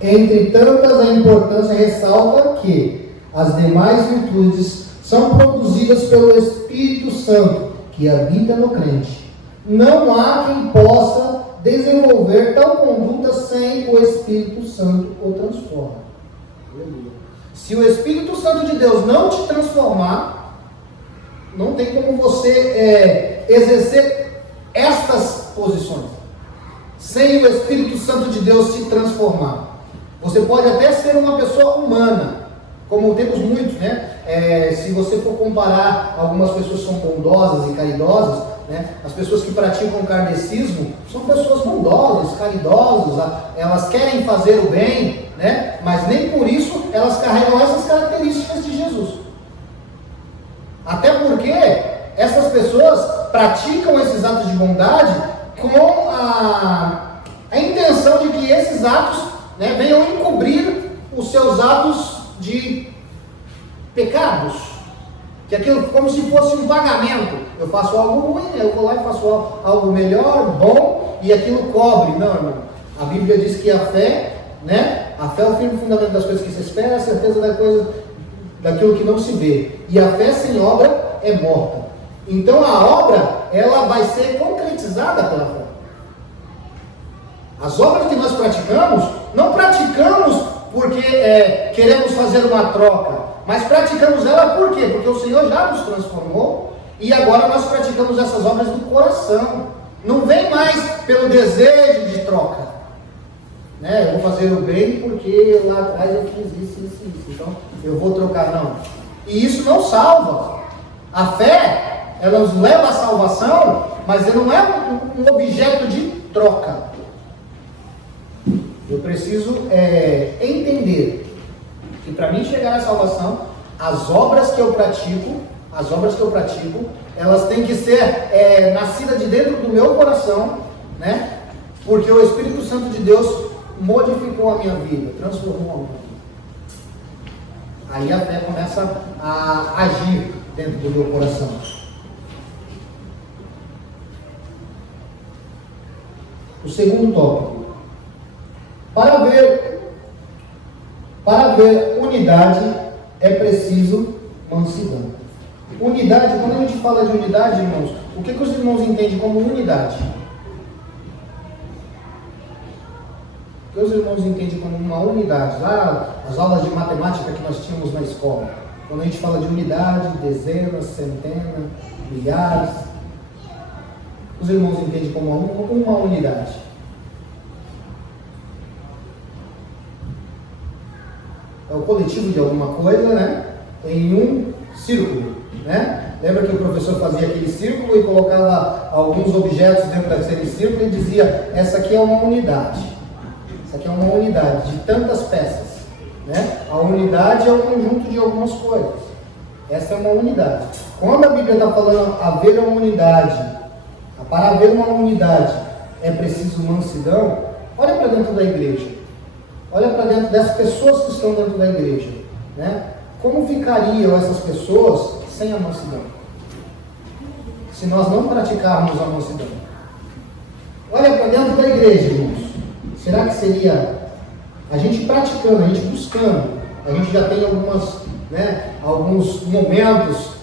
Entre tantas, a importância ressalta que as demais virtudes são produzidas pelo Espírito Santo, que habita no crente. Não há quem possa desenvolver tal conduta sem o Espírito Santo o transforma. Se o Espírito Santo de Deus não te transformar, não tem como você exercer estas posições sem o Espírito Santo de Deus se transformar. Você pode até ser uma pessoa humana, como temos muitos, né? Se você for comparar, algumas pessoas são bondosas e caridosas, né? As pessoas que praticam kardecismo são pessoas bondosas, caridosas, elas querem fazer o bem, né? Mas nem por isso elas carregam essas características de Jesus. Até porque essas pessoas praticam esses atos de bondade com a intenção de que esses atos, né, venham encobrir os seus atos de pecados, que aquilo como se fosse um pagamento. Eu faço algo ruim, eu vou lá e faço algo melhor, bom, e aquilo cobre. Não, irmão. A Bíblia diz que a fé, né, a fé é o firme fundamento das coisas que se espera, a certeza daquilo que não se vê. E a fé sem obra é morta. Então a obra, ela vai ser concretizada pela fé. As obras que nós praticamos, não praticamos porque queremos fazer uma troca, mas praticamos ela por quê? Porque o Senhor já nos transformou e agora nós praticamos essas obras do coração. Não vem mais pelo desejo de troca, né? Eu vou fazer o bem porque lá atrás eu fiz isso, então eu vou trocar, não. E isso não salva. A fé, ela nos leva à salvação, mas ela não é um objeto de troca. Eu preciso entender que para mim chegar à salvação, as obras que eu pratico, elas têm que ser nascidas de dentro do meu coração, né? Porque o Espírito Santo de Deus modificou a minha vida, transformou a minha vida. Aí a fé começa a agir dentro do meu coração. O segundo tópico. Para haver unidade é preciso mansidão. Unidade, quando a gente fala de unidade, irmãos, o que os irmãos entendem como unidade? O que os irmãos entendem como uma unidade? Lá, as aulas de matemática que nós tínhamos na escola, quando a gente fala de unidade, dezenas, centenas, milhares, os irmãos entendem como uma unidade. É o coletivo de alguma coisa, né? Em um círculo, né? Lembra que o professor fazia aquele círculo e colocava alguns objetos dentro daquele círculo e dizia: essa aqui é uma unidade. Essa aqui é uma unidade de tantas peças, né? A unidade é o conjunto de algumas coisas. Essa é uma unidade. Quando a Bíblia está falando haver uma unidade, para haver uma unidade é preciso mansidão. Olha para dentro da igreja. Olha para dentro das pessoas que estão dentro da igreja, né? Como ficariam essas pessoas sem a mansidão? Se nós não praticarmos a mansidão. Olha para dentro da igreja, irmãos. Será que seria A gente praticando, a gente buscando, a gente já tem alguns momentos,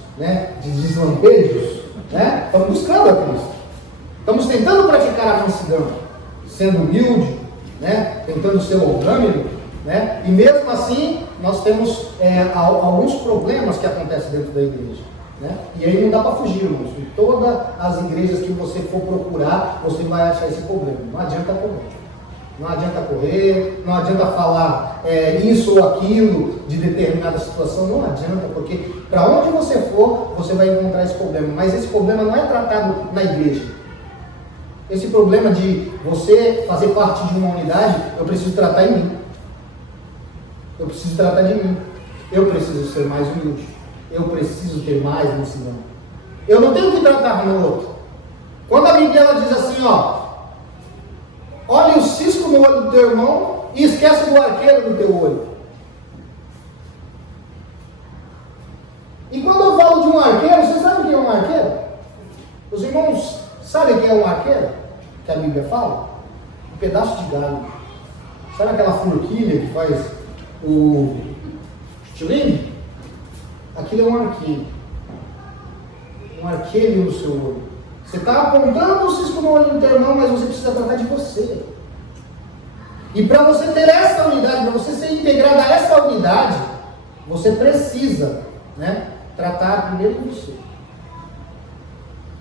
de deslampejos, Estamos buscando a Cristo. Estamos tentando praticar a mansidão, sendo humilde, tentando ser orgânico, e mesmo assim nós temos alguns problemas que acontecem dentro da igreja. E aí não dá para fugir, irmãos. Em todas as igrejas que você for procurar, você vai achar esse problema. Não adianta correr. Não adianta correr, não adianta falar isso ou aquilo de determinada situação, não adianta, porque para onde você for, você vai encontrar esse problema. Mas esse problema não é tratado na igreja. Esse problema de você fazer parte de uma unidade, eu preciso tratar em mim. Eu preciso tratar de mim. Eu preciso ser mais humilde. Eu preciso ter mais mansidão. Eu não tenho que tratar no outro. Quando a Bíblia ela diz assim, olha o cisco no olho do teu irmão e esquece do arqueiro do teu olho. E quando eu falo de um arqueiro, vocês sabem o que é um arqueiro? Os irmãos sabem o que é um arqueiro? Que a Bíblia fala? Um pedaço de galho. Sabe aquela forquilha que faz o estilingue? Aquilo é um arqueiro. Um arqueiro no seu olho. Você está apontando o cisco no olho do teu irmão, mas você precisa tratar de você. E para você ter essa unidade, para você ser integrado a essa unidade, você precisa tratar primeiro em você.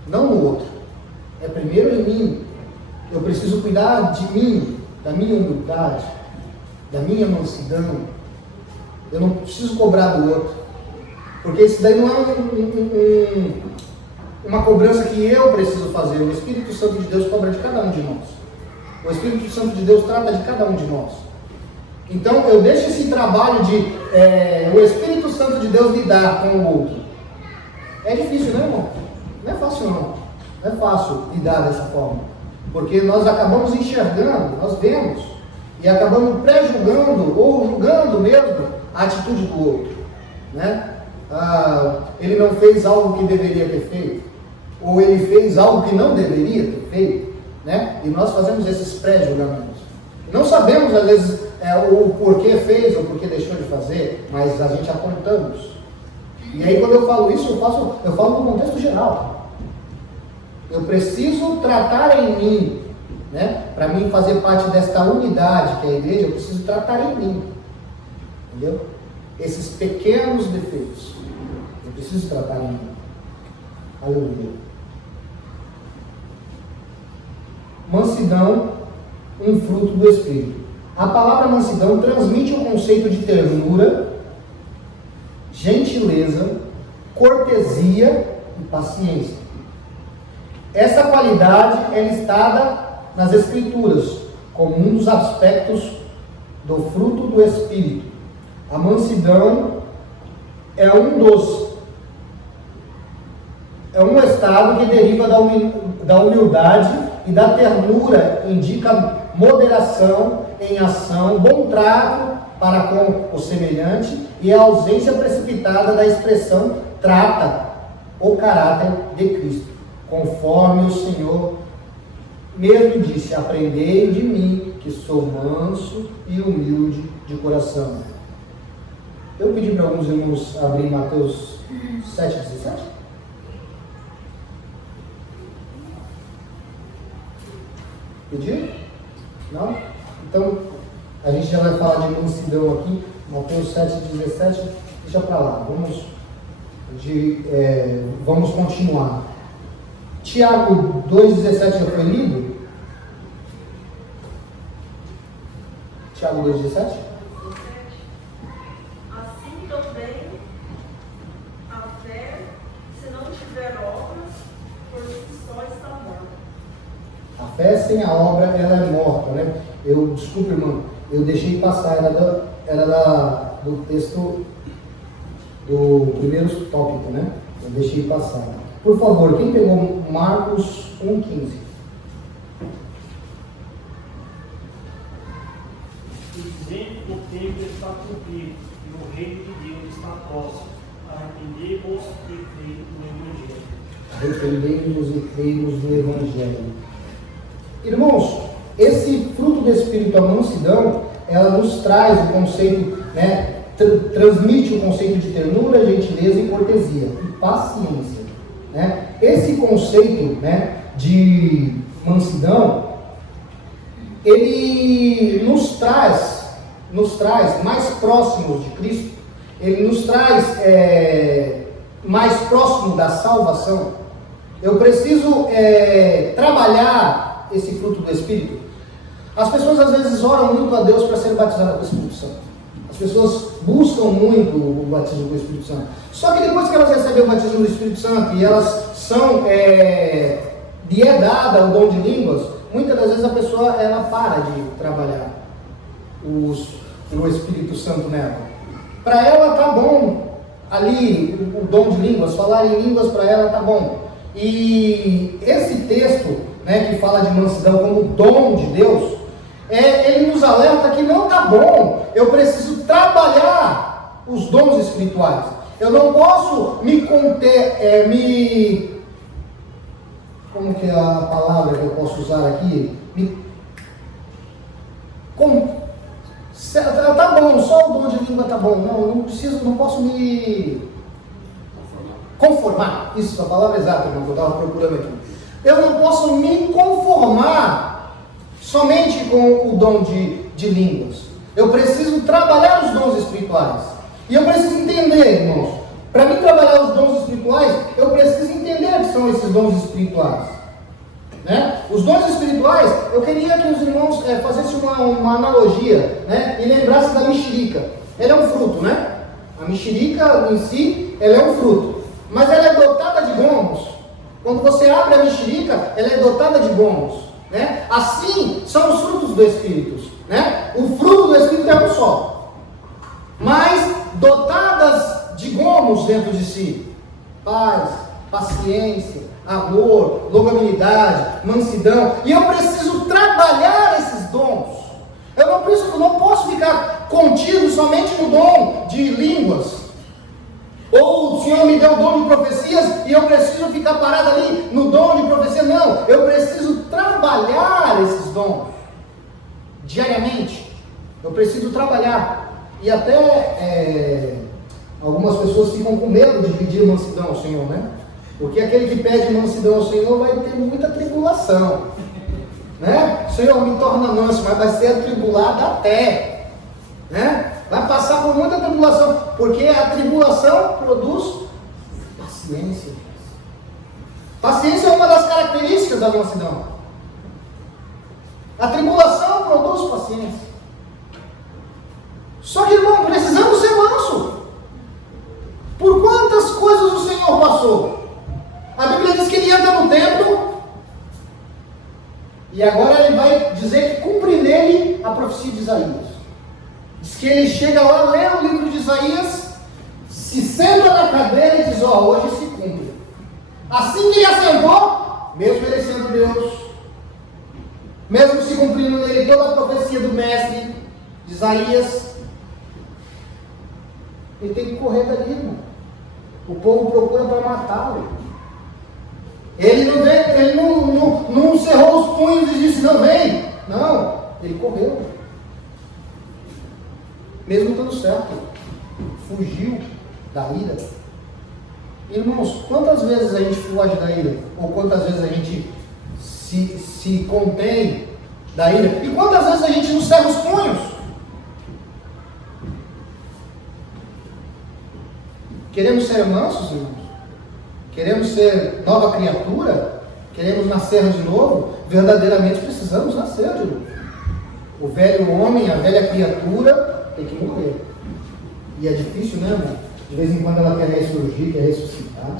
Não no outro. É primeiro em mim. Eu preciso cuidar de mim, da minha humildade, da minha mansidão. Eu não preciso cobrar do outro. Porque isso daí não é uma cobrança que eu preciso fazer. O Espírito Santo de Deus cobra de cada um de nós. O Espírito Santo de Deus trata de cada um de nós. Então eu deixo esse trabalho de o Espírito Santo de Deus lidar com o outro. É difícil, né, irmão? Não é fácil não. Não é fácil lidar dessa forma. Porque nós acabamos enxergando, nós vemos, e acabamos pré-julgando ou julgando mesmo a atitude do outro. Ele não fez algo que deveria ter feito, ou ele fez algo que não deveria ter feito, e nós fazemos esses pré-julgamentos. Não sabemos às vezes o porquê fez ou porquê deixou de fazer, mas a gente apontamos. E aí quando eu falo isso, eu falo no contexto geral. Eu preciso tratar em mim, para mim fazer parte desta unidade que é a igreja, eu preciso tratar em mim, entendeu? Esses pequenos defeitos, eu preciso tratar em mim. Aleluia. Mansidão, um fruto do Espírito. A palavra mansidão transmite o conceito de ternura, gentileza, cortesia e paciência. Essa qualidade é listada nas Escrituras como um dos aspectos do fruto do Espírito. A mansidão é um estado que deriva da humildade e da ternura, indica moderação em ação, bom trato para com o semelhante e a ausência precipitada da expressão trata o caráter de Cristo, conforme o Senhor mesmo disse: aprendei de mim, que sou manso e humilde de coração. Eu pedi para alguns irmãos abrir Mateus 7,17. Pediu? Não? Então, a gente já vai falar de mansidão aqui. Mateus 7,17. Deixa para lá. Vamos continuar. Tiago 2,17 já foi lido? Tiago 2,17? Assim também a fé, se não tiver obras, por si só está morta. A fé sem a obra, ela é morta, Desculpa, irmão, eu deixei passar, era do texto do primeiro tópico, Eu deixei passar. Por favor, quem pegou Marcos 1,15? Dizendo, o tempo está cumprido e o reino de Deus está próximo. Arrependei-vos e crei no Evangelho. Arrependei-vos e crei-vos no Evangelho. Irmãos, esse fruto do Espírito, a mansidão, ela nos traz o conceito, né, transmite o conceito de ternura, gentileza e cortesia, e paciência. Né? Esse conceito, né, de mansidão, ele nos traz mais próximos de Cristo, ele nos traz mais próximo da salvação. Eu preciso trabalhar esse fruto do Espírito. As pessoas às vezes oram muito a Deus para ser batizadas com o Espírito Santo. As pessoas buscam muito o batismo com o Espírito Santo. Só que depois que elas recebem o batismo do Espírito Santo e elas são, lhe é dada o dom de línguas, muitas das vezes a pessoa ela para de trabalhar o Espírito Santo nela. Para ela tá bom ali o dom de línguas, falar em línguas para ela tá bom. E esse texto, né, que fala de mansidão como dom de Deus, ele nos alerta que não tá bom. Eu preciso trabalhar os dons espirituais. Eu não posso me conter, como que é a palavra que eu posso usar aqui? Tá bom, só o dom de língua tá bom. Não, eu não posso me conformar. Isso, a palavra exata que eu estava procurando aqui. Eu não posso me conformar somente com o dom de línguas. Eu preciso trabalhar os dons espirituais. E eu preciso entender, irmãos. Para mim trabalhar os dons espirituais, eu preciso entender o que são esses dons espirituais. Né? Os dons espirituais, eu queria que os irmãos fizessem uma analogia, né? E lembrassem da mexerica. Ela é um fruto, né? A mexerica em si, ela é um fruto. Mas ela é dotada de gomos. Quando você abre a mexerica, ela é dotada de gomos. Né? Assim são os frutos do Espírito. Né? O fruto do Espírito é um só. Mas dotadas de gomos dentro de si. Paz, paciência, amor, longanimidade, mansidão. E eu preciso trabalhar esses dons. Eu não posso ficar contido somente no dom de línguas. Ou o Senhor me deu o dom de profecias e eu preciso ficar parado ali no dom de profecia. Não, eu preciso trabalhar esses dons diariamente. Eu preciso trabalhar. E até algumas pessoas ficam com medo de pedir mansidão ao Senhor, né? Porque aquele que pede mansidão ao Senhor vai ter muita tribulação, né? Senhor, me torna manso, mas vai ser atribulado até, né? Vai passar por muita tribulação, porque a tribulação produz paciência. Paciência é uma das características da mansidão. A tribulação produz paciência. Só que, irmão, precisamos ser manso. Por quantas coisas o Senhor passou? A Bíblia diz que ele entra no templo e agora ele vai dizer que cumpre nele a profecia de Isaías. Diz que ele chega lá, lê o livro de Isaías, se senta na cadeira e diz, hoje se cumpre. Assim que ele assentou, mesmo ele sendo Deus, mesmo se cumprindo nele toda a profecia do mestre de Isaías, ele tem que correr dali, irmão. O povo procura para matá-lo. Ele não veio, ele não cerrou os punhos e disse, não vem. Não, ele correu. Mesmo tudo certo. Fugiu da ira. Irmãos, quantas vezes a gente foge da ira? Ou quantas vezes a gente se contém da ira? E quantas vezes a gente não cerra os punhos? Queremos ser mansos, irmãos? Queremos ser nova criatura? Queremos nascer de novo? Verdadeiramente precisamos nascer de novo. O velho homem, a velha criatura tem que morrer. E é difícil, né, irmão? De vez em quando ela quer ressurgir, quer ressuscitar.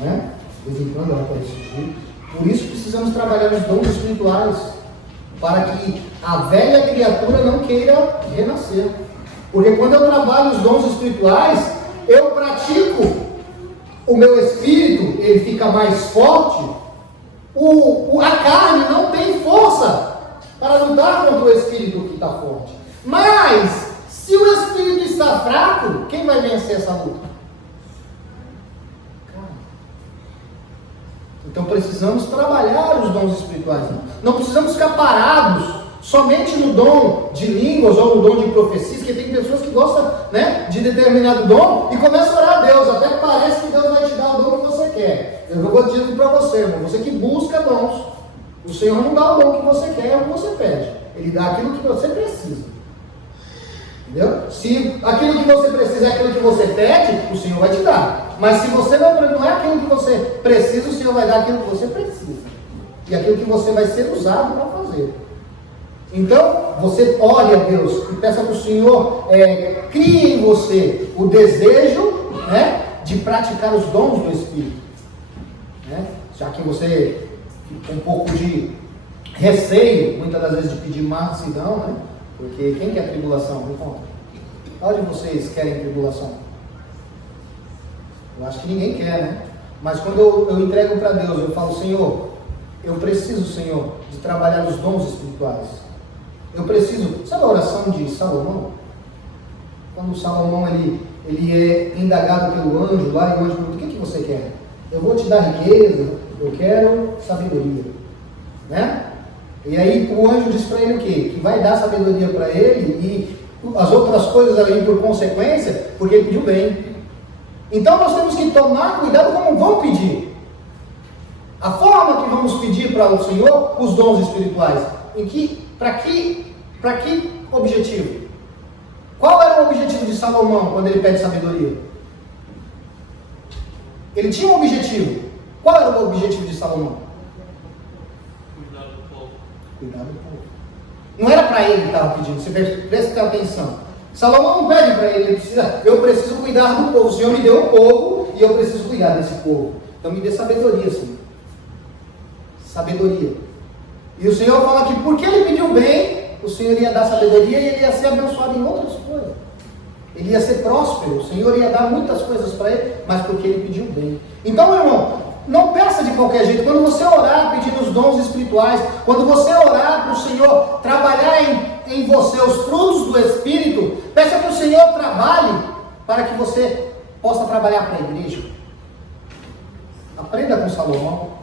Né? De vez em quando ela quer ressurgir. Por isso precisamos trabalhar nos dons espirituais. Para que a velha criatura não queira renascer. Porque quando eu trabalho os dons espirituais, eu pratico, o meu espírito, ele fica mais forte, a carne não tem força para lutar contra o espírito que está forte. Mas, se o espírito está fraco, quem vai vencer essa luta? Então precisamos trabalhar os dons espirituais. Não precisamos ficar parados somente no dom de línguas ou no dom de profecias, que tem pessoas que gostam, né, de determinado dom e começam a orar a Deus, até que parece que Deus vai te dar o dom que você quer. Eu vou dizer para você, irmão, você que busca dons, o Senhor não dá o dom que você quer, é o que você pede. Ele dá aquilo que você precisa. Entendeu? Se aquilo que você precisa é aquilo que você pede, o Senhor vai te dar. Mas se você não é aquilo que você precisa, o Senhor vai dar aquilo que você precisa. E aquilo que você vai ser usado para fazer. Então, você ore a Deus e peça para o Senhor crie em você o desejo, né, de praticar os dons do Espírito. Né? Já que você fica um pouco de receio, muitas das vezes, de pedir mansidão, né? Porque quem quer tribulação? Me conta. Qual de vocês querem tribulação? Eu acho que ninguém quer, né? Mas quando eu entrego para Deus, eu falo, Senhor, eu preciso, Senhor, de trabalhar os dons espirituais. Eu preciso, sabe a oração de Salomão? Quando Salomão ele é indagado pelo anjo lá, e o anjo pergunta, o que você quer? Eu vou te dar riqueza, eu quero sabedoria. Né? E aí o anjo diz para ele o quê? Que vai dar sabedoria para ele e as outras coisas ali por consequência, porque ele pediu bem. Então nós temos que tomar cuidado como vamos pedir. A forma que vamos pedir para o Senhor os dons espirituais. Para que objetivo? Qual era o objetivo de Salomão quando ele pede sabedoria? Ele tinha um objetivo. Qual era o objetivo de Salomão? Cuidar do povo. Cuidar do povo. Não era para ele que estava pedindo, você presta atenção. Salomão não pede para ele, eu preciso cuidar do povo. O Senhor me deu o povo e eu preciso cuidar desse povo. Então me dê sabedoria, Senhor. Sabedoria. E o Senhor fala que porque ele pediu bem, o Senhor ia dar sabedoria e ele ia ser abençoado em outras coisas. Ele ia ser próspero, o Senhor ia dar muitas coisas para ele, mas porque ele pediu bem. Então, meu irmão, não peça de qualquer jeito. Quando você orar pedindo os dons espirituais, quando você orar para o Senhor trabalhar em você os frutos do Espírito, peça que o Senhor trabalhe para que você possa trabalhar para a igreja. Aprenda com Salomão.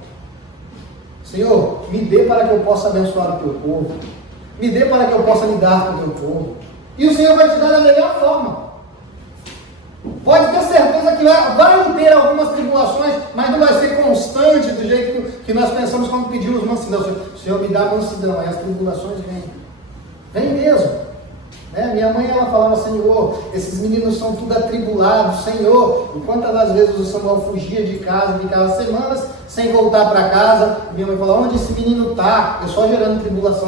Senhor, me dê para que eu possa abençoar o teu povo. Me dê para que eu possa lidar com o teu povo. E o Senhor vai te dar da melhor forma. Pode ter certeza que vai ter algumas tribulações, mas não vai ser constante do jeito que nós pensamos quando pedimos mansidão. Senhor, me dá mansidão, aí as tribulações vêm. Vem mesmo. Né? Minha mãe, ela falava, Senhor, esses meninos são tudo atribulados, Senhor. E quantas das vezes o Samuel fugia de casa, ficava semanas sem voltar para casa. Minha mãe falava, onde esse menino está? Eu só gerando tribulação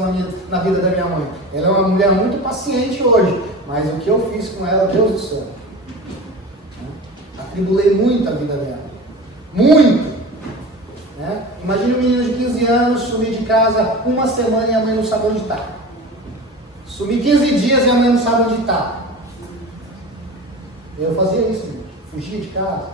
na vida da minha mãe. Ela é uma mulher muito paciente hoje, mas o que eu fiz com ela, Deus do céu. Atribulei muito a vida dela. Muito. Né? Imagina um menino de 15 anos sumir de casa uma semana e a mãe não sabe onde está. Sumir 15 dias e a mãe não sabe onde está. Eu fazia isso, fugia de casa,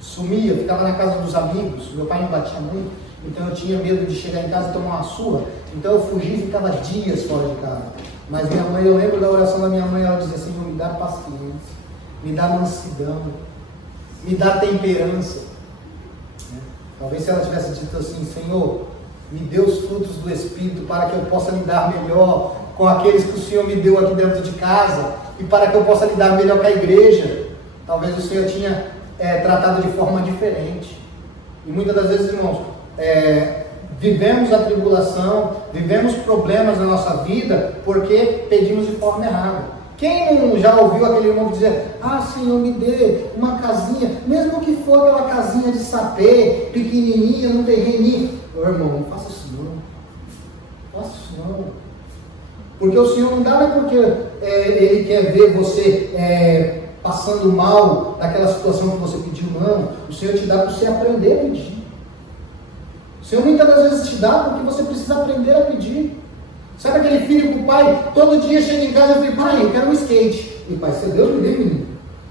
sumia, ficava na casa dos amigos. Meu pai me batia muito, então eu tinha medo de chegar em casa e tomar uma surra. Então eu fugia e ficava dias fora de casa. Mas minha mãe, eu lembro da oração da minha mãe, ela dizia assim, me dá paciência, me dá mansidão, me dá temperança. Talvez se ela tivesse dito assim, Senhor, me dê os frutos do Espírito para que eu possa lidar melhor com aqueles que o Senhor me deu aqui dentro de casa e para que eu possa lidar melhor com a igreja. Talvez o Senhor tinha tratado de forma diferente. E muitas das vezes, irmãos, vivemos a tribulação, vivemos problemas na nossa vida porque pedimos de forma errada. Quem não já ouviu aquele irmão dizer, Senhor, me dê uma casinha, mesmo que for aquela casinha de sapê, pequenininha, num terreninho. Ô irmão, não faça isso não. Faça isso não. Porque o Senhor não dá, não é porque Ele quer ver você passando mal naquela situação que você pediu, não. O Senhor te dá para você aprender a pedir. O Senhor muitas das vezes te dá porque você precisa aprender a pedir. Sabe aquele filho que o pai todo dia chega em casa e fala, pai, eu quero um skate. E pai, se Deus me dê, menino,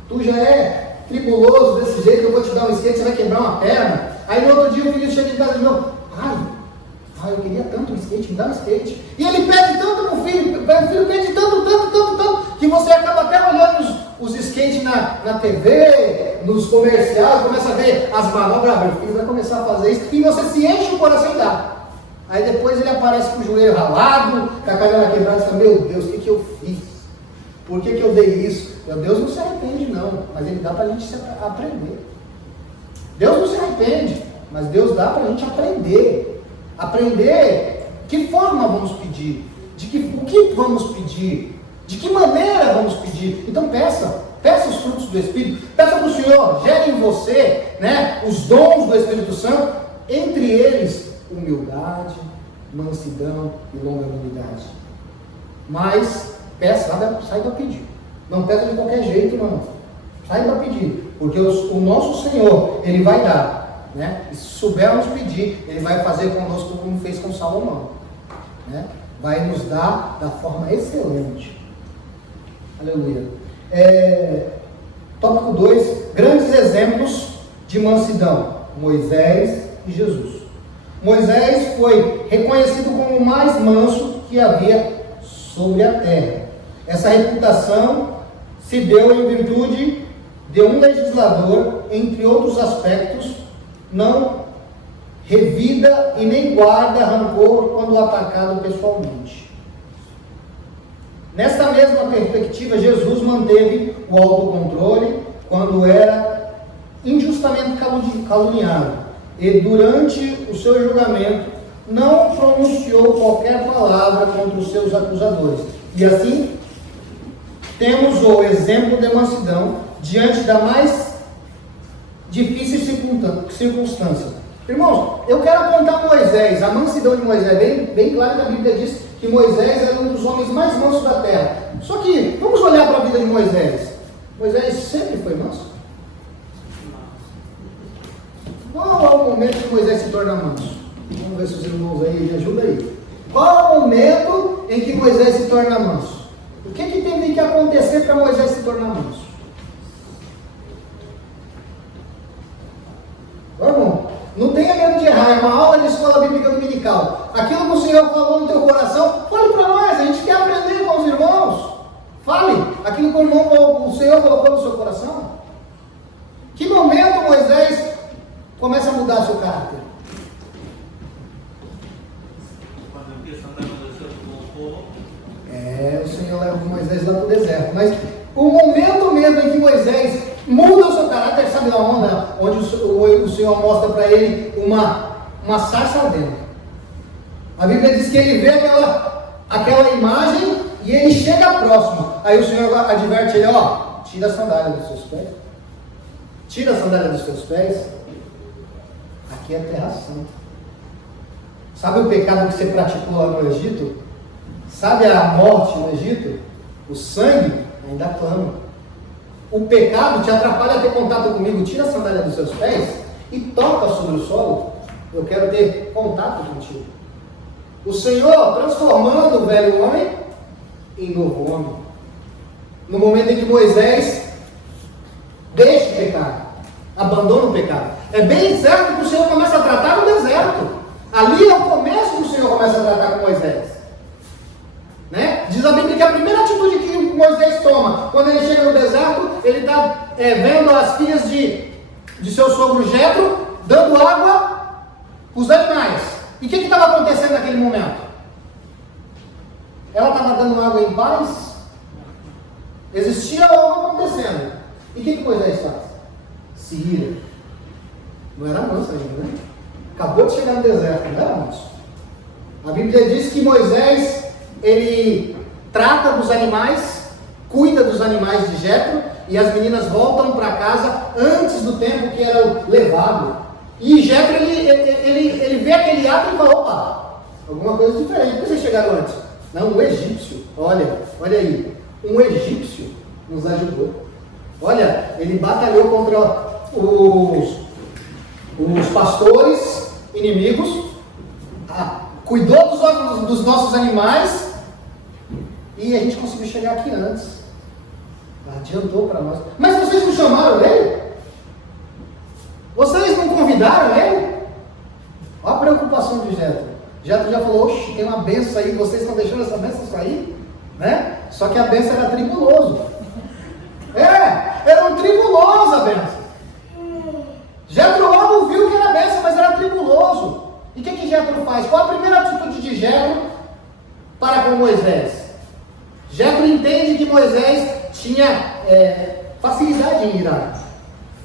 tu já é tribuloso desse jeito, eu vou te dar um skate, você vai quebrar uma perna. Aí no outro dia o filho chega em casa e diz, pai, eu queria tanto um skate, me dá um skate. E ele pede tanto pro filho, o filho pede tanto, que você acaba até olhando os skates na TV, nos comerciais, começa a ver as manobras, meu filho vai começar a fazer isso, e você se enche o coração e dá. Aí depois ele aparece com o joelho ralado, com a canela quebrada, e fala, meu Deus, o que eu fiz? Por que eu dei isso? Meu Deus não se arrepende não, mas ele dá para a gente aprender. Deus não se arrepende, mas Deus dá para a gente aprender. Aprender que forma vamos pedir, o que vamos pedir, de que maneira vamos pedir. Então peça os frutos do Espírito, peça para o Senhor, gere em você, né, os dons do Espírito Santo, entre eles humildade, mansidão e longanimidade. Mas peça, saiba pedir. Não peça de qualquer jeito, não. Saiba pedir, porque o nosso Senhor, Ele vai dar, né? E se soubermos pedir, Ele vai fazer conosco como fez com Salomão, né? Vai nos dar da forma excelente. Aleluia. Tópico 2, grandes exemplos de mansidão, Moisés e Jesus. Moisés foi reconhecido como o mais manso que havia sobre a terra. Essa reputação se deu em virtude de um legislador, entre outros aspectos, não revida e nem guarda rancor quando atacado pessoalmente. Nesta mesma perspectiva, Jesus manteve o autocontrole quando era injustamente caluniado e durante o seu julgamento não pronunciou qualquer palavra contra os seus acusadores. E assim, temos o exemplo de mansidão diante da mais difícil circunstância. Irmãos, eu quero apontar Moisés, a mansidão de Moisés. Bem claro que a Bíblia diz que Moisés era um dos homens mais mansos da terra. Só que, vamos olhar para a vida de Moisés. Moisés sempre foi manso? Qual é o momento que Moisés se torna manso? Vamos ver se os irmãos aí me ajudam aí. Qual é o momento em que Moisés se torna manso? O que teve que acontecer para Moisés se tornar manso? Irmão, não tenha medo de errar, é uma aula de escola bíblica dominical. Aquilo que o Senhor falou no teu coração, fale para nós, a gente quer aprender com os irmãos. Fale aquilo que o Senhor colocou no seu coração. Que momento Moisés começa a mudar seu caráter? Quando empieza a andar no deserto com o povo. O Senhor leva Moisés lá para o deserto. Mas o momento mesmo em que Moisés muda o seu caráter, sabe da onda? Onde o Senhor mostra para ele uma sarça ardendo. A Bíblia diz que ele vê aquela imagem e ele chega próximo. Aí o Senhor adverte ele, tira a sandália dos seus pés. Tira a sandália dos seus pés. Aqui é terra santa. Sabe o pecado que você praticou lá no Egito? Sabe a morte no Egito? O sangue ainda clama. O pecado te atrapalha a ter contato comigo. Tira a sandália dos seus pés e toca sobre o solo. Eu quero ter contato contigo. O Senhor transformando o velho homem em novo homem. No momento em que Moisés deixa o pecado, abandona o pecado. É bem certo que o Senhor começa a tratar no deserto. Ali é o começo que o Senhor começa a tratar com Moisés. Né? Diz a Bíblia que a primeira atitude que Moisés toma, quando ele chega no deserto, ele está vendo as filhas de seu sogro Jetro, dando água para os animais. E o que estava acontecendo naquele momento? Ela estava dando água em paz? Existia algo acontecendo. E o que Moisés faz? Se ira. Não era manso ainda, né? Acabou de chegar no deserto, não era manso. A Bíblia diz que Moisés, ele trata dos animais, cuida dos animais de Jetro, e as meninas voltam para casa antes do tempo que era levado. E Jetro, ele vê aquele ato e fala, opa, alguma coisa diferente. Por que vocês chegaram antes? Não, um egípcio, olha aí, um egípcio nos ajudou. Olha, ele batalhou contra os pastores inimigos, cuidou dos nossos animais, e a gente conseguiu chegar aqui antes. Adiantou para nós. Mas vocês não chamaram ele? Vocês não convidaram ele? Olha a preocupação de Jetro. Jetro já falou, oxe, tem uma benção aí, vocês estão deixando essa benção sair? Né? Só que a benção era tribuloso. Era um tribuloso a benção. Jetro logo viu que era benção, mas era tribuloso. E o que Jetro faz? Qual a primeira com Moisés? Jetro entende que Moisés tinha facilidade em irar.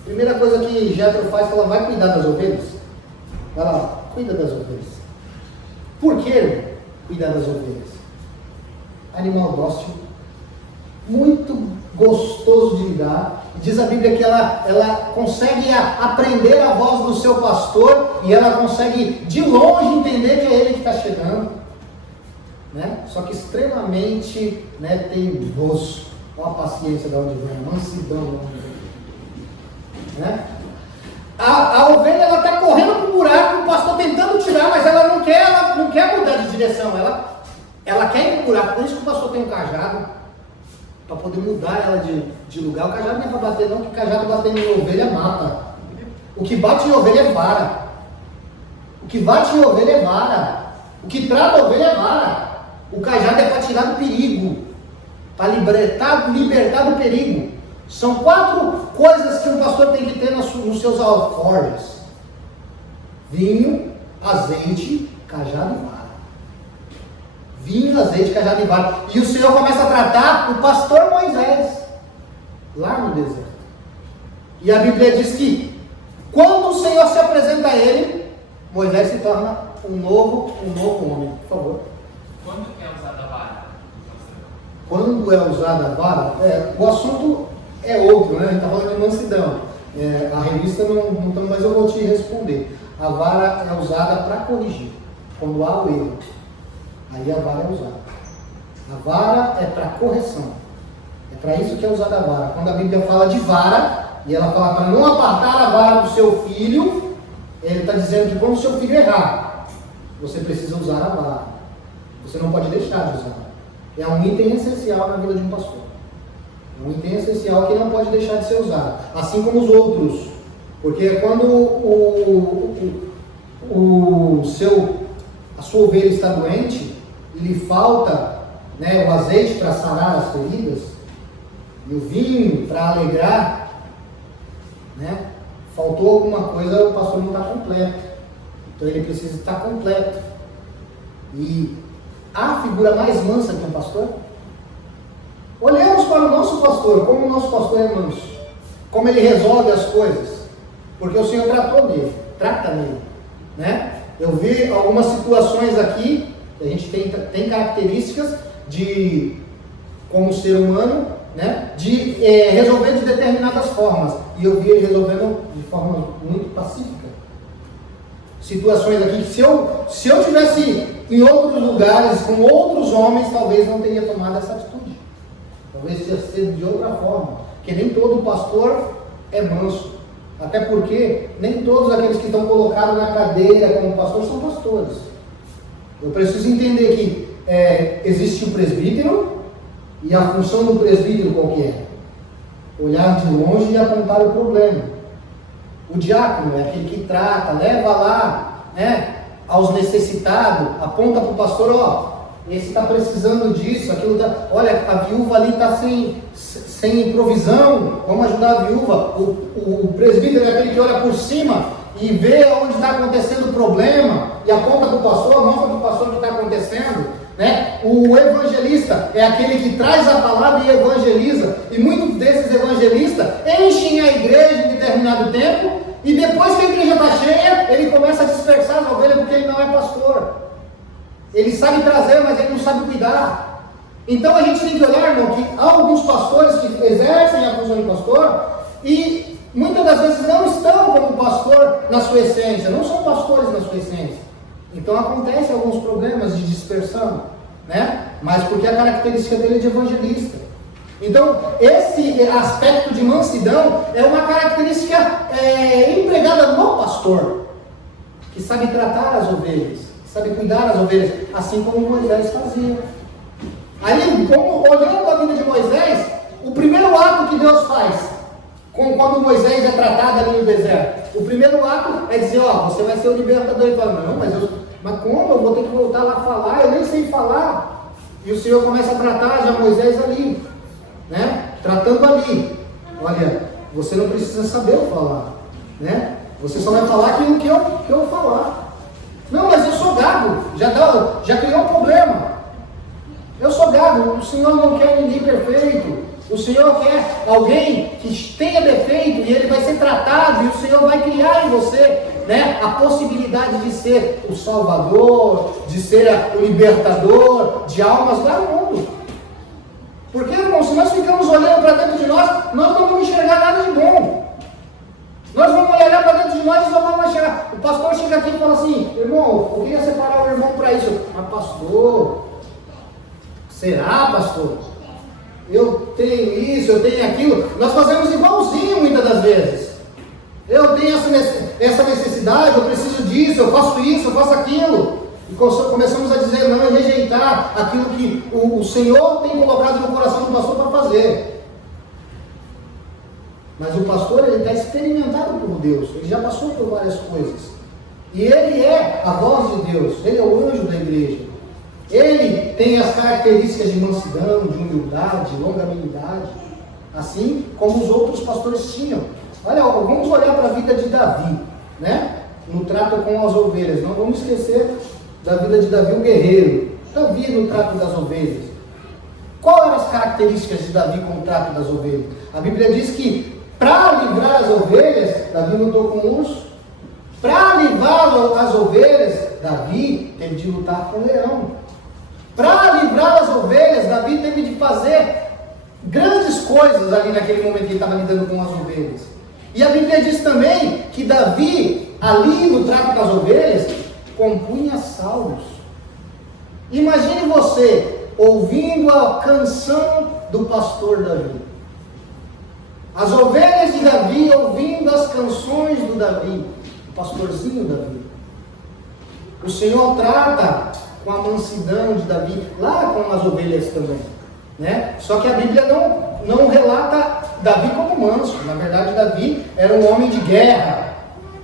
Primeira coisa que Jetro faz, fala, vai cuidar das ovelhas. Vai lá, cuida das ovelhas. Por que cuidar das ovelhas? Animal dócil, muito gostoso de lidar. Diz a Bíblia que ela consegue aprender a voz do seu pastor e ela consegue de longe entender que é ele que está chegando, né? Só que extremamente, né, teimoso. Olha a paciência de onde vem, a mansidão de onde vem, né? A ovelha está correndo para o buraco, o pastor tentando tirar, mas ela não quer mudar de direção, ela quer ir para o buraco. Por isso que o pastor tem um cajado, para poder mudar ela de lugar. O cajado não é para bater não, que o cajado batendo em ovelha mata. O que bate em ovelha é vara. O que bate em ovelha é vara. O que trata a ovelha é vara. O cajado é para tirar do perigo, para libertar do perigo. São 4 coisas que um pastor tem que ter nos seus alforjes: vinho, azeite, cajado e vara. Vinho, azeite, cajado e vara. E o Senhor começa a tratar o pastor Moisés lá no deserto. E a Bíblia diz que quando o Senhor se apresenta a ele, Moisés se torna um novo homem. Por favor. Quando é usada a vara? Quando é usada a vara, o assunto é outro, né? A gente está falando de mansidão. A revista não está, mas eu vou te responder. A vara é usada para corrigir. Quando há o erro, aí a vara é usada. A vara é para correção. É para isso que é usada a vara. Quando a Bíblia fala de vara, e ela fala para não apartar a vara do seu filho, ele está dizendo que quando o seu filho errar, você precisa usar a vara. Você não pode deixar de usar. É um item essencial na vida de um pastor. É um item essencial que não pode deixar de ser usado. Assim como os outros. Porque quando a sua ovelha está doente, e lhe falta, né, o azeite para sarar as feridas, e o vinho para alegrar, né, faltou alguma coisa, o pastor não está completo. Então ele precisa estar completo. E há figura mais mansa que um pastor? Olhemos para o nosso pastor, como o nosso pastor é manso, como ele resolve as coisas, porque o Senhor trata nele, né? Eu vi algumas situações aqui, a gente tem características de, como ser humano, né, de resolver de determinadas formas, e eu vi ele resolvendo de forma muito pacífica. Situações aqui que se eu tivesse em outros lugares, com outros homens, talvez não teria tomado essa atitude. Talvez tenha sido de outra forma. Porque nem todo pastor é manso. Até porque nem todos aqueles que estão colocados na cadeira como pastor são pastores. Eu preciso entender que existe o presbítero, e a função do presbítero qual que é? Olhar de longe e apontar o problema. O diácono é aquele que trata, leva lá, né, aos necessitados, aponta para o pastor, ó, esse está precisando disso, aquilo tá, olha, a viúva ali está sem provisão, vamos ajudar a viúva. O presbítero é aquele que olha por cima e vê onde está acontecendo o problema e aponta para o pastor, mostra para o pastor o que está acontecendo, né? O evangelista é aquele que traz a palavra e evangeliza, e muitos desses evangelistas enchem a igreja em determinado tempo, e depois que a igreja está cheia, ele começa a dispersar as ovelhas porque ele não é pastor. Ele sabe trazer, mas ele não sabe cuidar. Então a gente tem que olhar, irmão, que há alguns pastores que exercem a função de pastor e muitas das vezes não estão como pastor na sua essência, não são pastores na sua essência. Então acontecem alguns problemas de dispersão, né? Mas porque a característica dele é de evangelista. Então esse aspecto de mansidão é uma característica empregada no pastor, que sabe tratar as ovelhas, sabe cuidar das ovelhas, assim como Moisés fazia. Aí, olhando a vida de Moisés, o primeiro ato que Deus faz, quando Moisés é tratado ali no deserto, o primeiro ato é dizer, ó, você vai ser o libertador. Ele fala, não, mas como? Eu vou ter que voltar lá falar, eu nem sei falar. E o Senhor começa a tratar já Moisés ali, né? Tratando ali. Olha, você não precisa saber eu falar, né? Você só vai falar aquilo que eu falar. Não, mas eu sou gago, já criou um problema. Eu sou gago, o Senhor não quer ninguém perfeito. O Senhor quer alguém que tenha defeito e ele vai ser tratado, e o Senhor vai criar em você, né, a possibilidade de ser o Salvador, de ser o libertador de almas lá no mundo. Porque, irmão, se nós ficamos olhando para dentro de nós não vamos enxergar nada de bom. Nós vamos olhar para dentro de nós e só vamos enxergar. O pastor chega aqui e fala assim: irmão, eu queria separar o irmão para isso. Mas pastor, será, pastor? Eu tenho isso, eu tenho aquilo. Nós fazemos igualzinho muitas das vezes. Eu tenho essa necessidade, eu preciso disso, eu faço isso, eu faço aquilo. E começamos a dizer não e rejeitar aquilo que o Senhor tem colocado no coração do pastor para fazer. Mas o pastor, ele está experimentado por Deus, ele já passou por várias coisas. E ele é a voz de Deus, ele é o anjo da igreja. Ele tem as características de mansidão, de humildade, de longanimidade, assim como os outros pastores tinham. Olha, vamos olhar para a vida de Davi, né? No trato com as ovelhas. Não vamos esquecer da vida de Davi, o guerreiro. Davi no trato das ovelhas. Quais eram as características de Davi com o trato das ovelhas? A Bíblia diz que para livrar as ovelhas, Davi lutou com o urso. Para livrar as ovelhas, Davi teve de lutar com o leão. Para livrar as ovelhas, Davi teve de fazer grandes coisas ali naquele momento que ele estava lidando com as ovelhas. E a Bíblia diz também que Davi, ali no trato das ovelhas, compunha salmos. Imagine você ouvindo a canção do pastor Davi. As ovelhas de Davi ouvindo as canções do Davi, o pastorzinho Davi. O Senhor trata com a mansidão de Davi, lá com as ovelhas também, né? Só que a Bíblia não relata Davi como manso. Na verdade, Davi era um homem de guerra,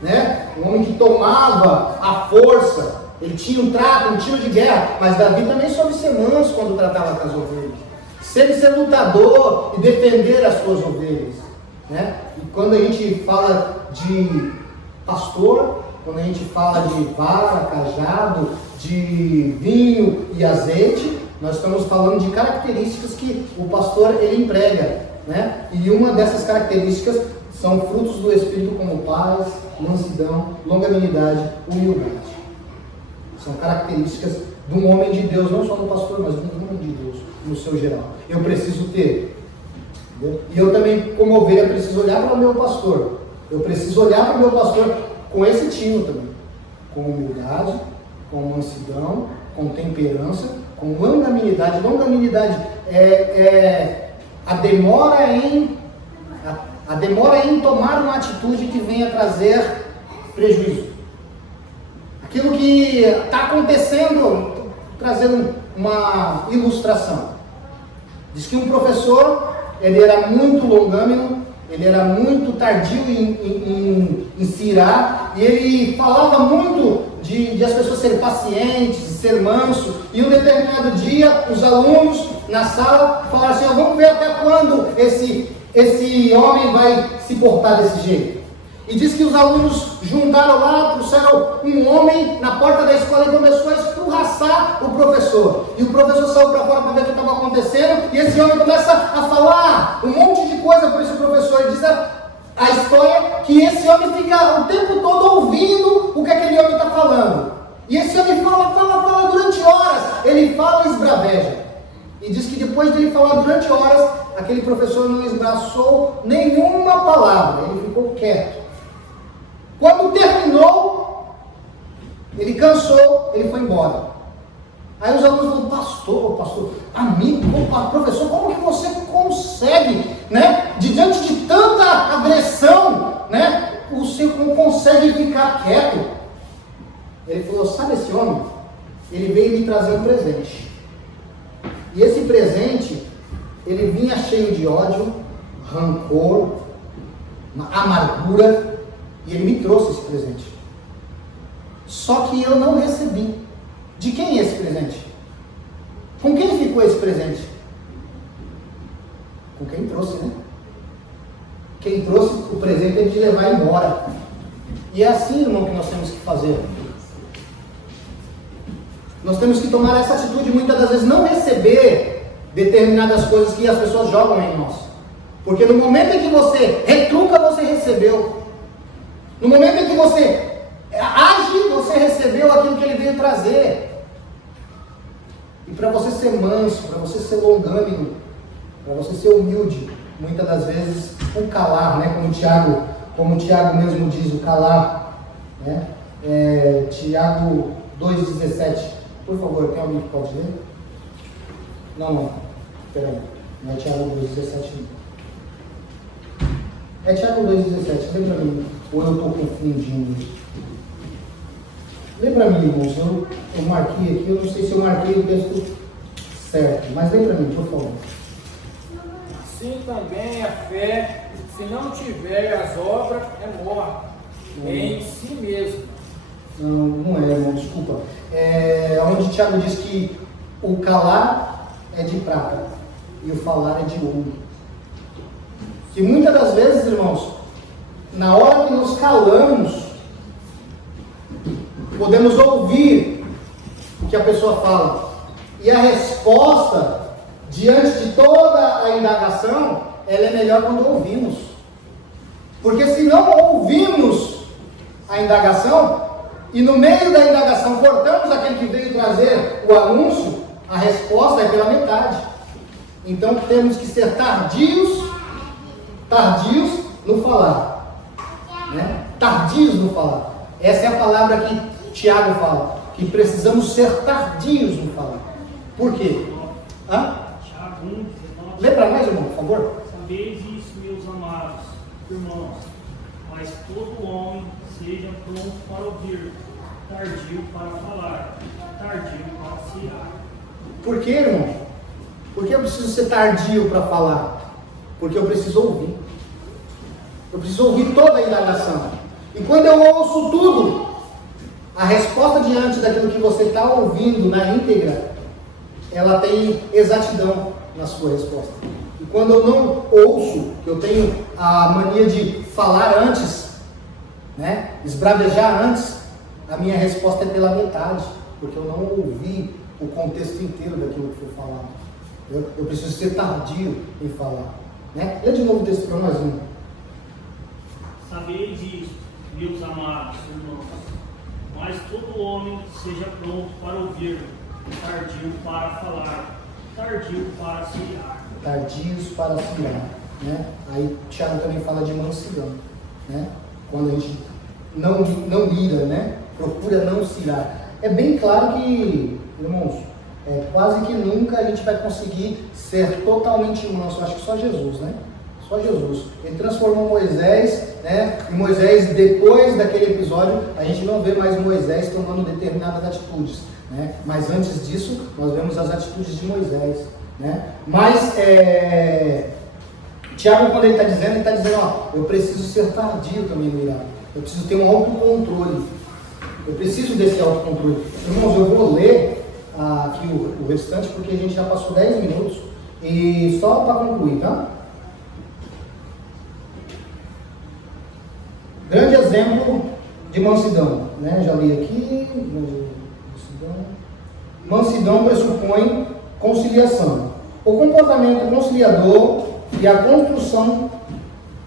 né? Um homem que tomava a força, ele tinha um trato, um tiro de guerra, mas Davi também soube ser manso quando tratava com as ovelhas, sempre ser lutador e defender as suas ovelhas, né? E quando a gente fala de pastor, quando a gente fala de vara, cajado, de vinho e azeite, nós estamos falando de características que o pastor ele emprega, né? E uma dessas características são frutos do Espírito como paz, mansidão, longanimidade, humildade. São características de um homem de Deus, não só do pastor, mas de um homem de Deus, no seu geral. Eu preciso ter. Entendeu? E eu também, como ovelha, preciso olhar para o meu pastor. Eu preciso olhar para o meu pastor com esse tino também. Com humildade, com mansidão, com temperança, com longanimidade. Longanimidade é a demora em tomar uma atitude que venha trazer prejuízo. Aquilo que está acontecendo, trazendo uma ilustração. Diz que um professor, ele era muito longâmino, ele era muito tardio em se irar, e ele falava muito de as pessoas serem pacientes, de ser manso, e um determinado dia, os alunos na sala falaram assim: vamos ver até quando esse homem vai se portar desse jeito. E diz que os alunos juntaram lá, trouxeram um homem na porta da escola e começou a escorraçar o professor. E o professor saiu para fora para ver o que estava acontecendo, e esse homem começa a falar um monte de coisa para esse professor. E diz a história que esse homem fica o tempo todo ouvindo o que aquele homem está falando. E esse homem fala durante horas, ele fala e esbraveja. E diz que depois dele falar durante horas, aquele professor não esbraçou nenhuma palavra, ele ficou quieto. Quando terminou, ele cansou, ele foi embora. Aí os alunos falaram: pastor, amigo, professor, como que você consegue, né, diante de tanta agressão, né, o senhor não consegue ficar quieto? Ele falou: sabe esse homem? Ele veio me trazer um presente. E esse presente, ele vinha cheio de ódio, rancor, amargura, e ele me trouxe esse presente. Só que eu não recebi. De quem é esse presente? Com quem ficou esse presente? Com quem trouxe, né? Quem trouxe o presente teve de levar embora. E é assim, irmão, que nós temos que fazer. Nós temos que tomar essa atitude, muitas das vezes não receber determinadas coisas que as pessoas jogam em nós. Porque no momento em que você retruca, você recebeu. No momento em que você age, você recebeu aquilo que ele veio trazer. E para você ser manso, para você ser longânimo, para você ser humilde, muitas das vezes o calar, né? Como o Tiago mesmo diz, o calar, né? Tiago 2,17. Por favor, tem alguém que pode ler? Não, peraí, não é Tiago 2,17 não. É Tiago 2,17, lembra mim, ou eu estou confundindo? Lembra mim, irmãos, eu marquei aqui, eu não sei se eu marquei o texto certo, mas lembra mim, por favor. Assim também a fé, se não tiver as obras, é morta em si mesmo. Não é, irmão, desculpa. Onde Tiago diz que o calar é de prata e o falar é de ouro. E muitas das vezes, irmãos, na hora que nos calamos, podemos ouvir o que a pessoa fala. E a resposta, diante de toda a indagação, ela é melhor quando ouvimos. Porque se não ouvimos a indagação, e no meio da indagação cortamos aquele que veio trazer o anúncio, a resposta é pela metade. Então temos que ser tardios no falar, né? Tardios no falar. Essa é a palavra que Tiago fala, que precisamos ser tardios no falar. Por quê? Lê para nós, irmão, por favor. Sabeis isso, meus amados irmãos, mas todo homem seja pronto para ouvir, tardio para falar, tardio para se irar. Por quê, irmão? Por que eu preciso ser tardio para falar? Porque eu preciso ouvir. Eu preciso ouvir toda a indagação. E quando eu ouço tudo, a resposta diante daquilo que você está ouvindo na íntegra, ela tem exatidão na sua resposta. E quando eu não ouço, que eu tenho a mania de falar antes, né, esbravejar antes, a minha resposta é pela metade, porque eu não ouvi o contexto inteiro daquilo que foi falado. Eu preciso ser tardio em falar. Né? Lê de novo o texto para nós, irmão. Sabeis isto, meus amados irmãos, mas todo homem seja pronto para ouvir, tardio para falar, tardio para se irar. Tardios para se irar, né? Aí Tiago também fala de mansidão, né? Quando a gente não ira, né? Procura não se irar. É bem claro que, irmãos, quase que nunca a gente vai conseguir ser totalmente manso. Acho que só Jesus, né? Só Jesus. Ele transformou Moisés, né? E Moisés, depois daquele episódio, a gente não vê mais Moisés tomando determinadas atitudes, né? Mas antes disso, nós vemos as atitudes de Moisés, né? Mas, Tiago, quando ele está dizendo, ó, eu preciso ser tardio também no irar. Eu preciso ter um autocontrole. Eu preciso desse autocontrole. Irmãos, eu vou ler aqui o restante, porque a gente já passou 10 minutos. E só para concluir, tá? Grande exemplo de mansidão, né? Já li aqui. Mansidão pressupõe conciliação. O comportamento conciliador e a construção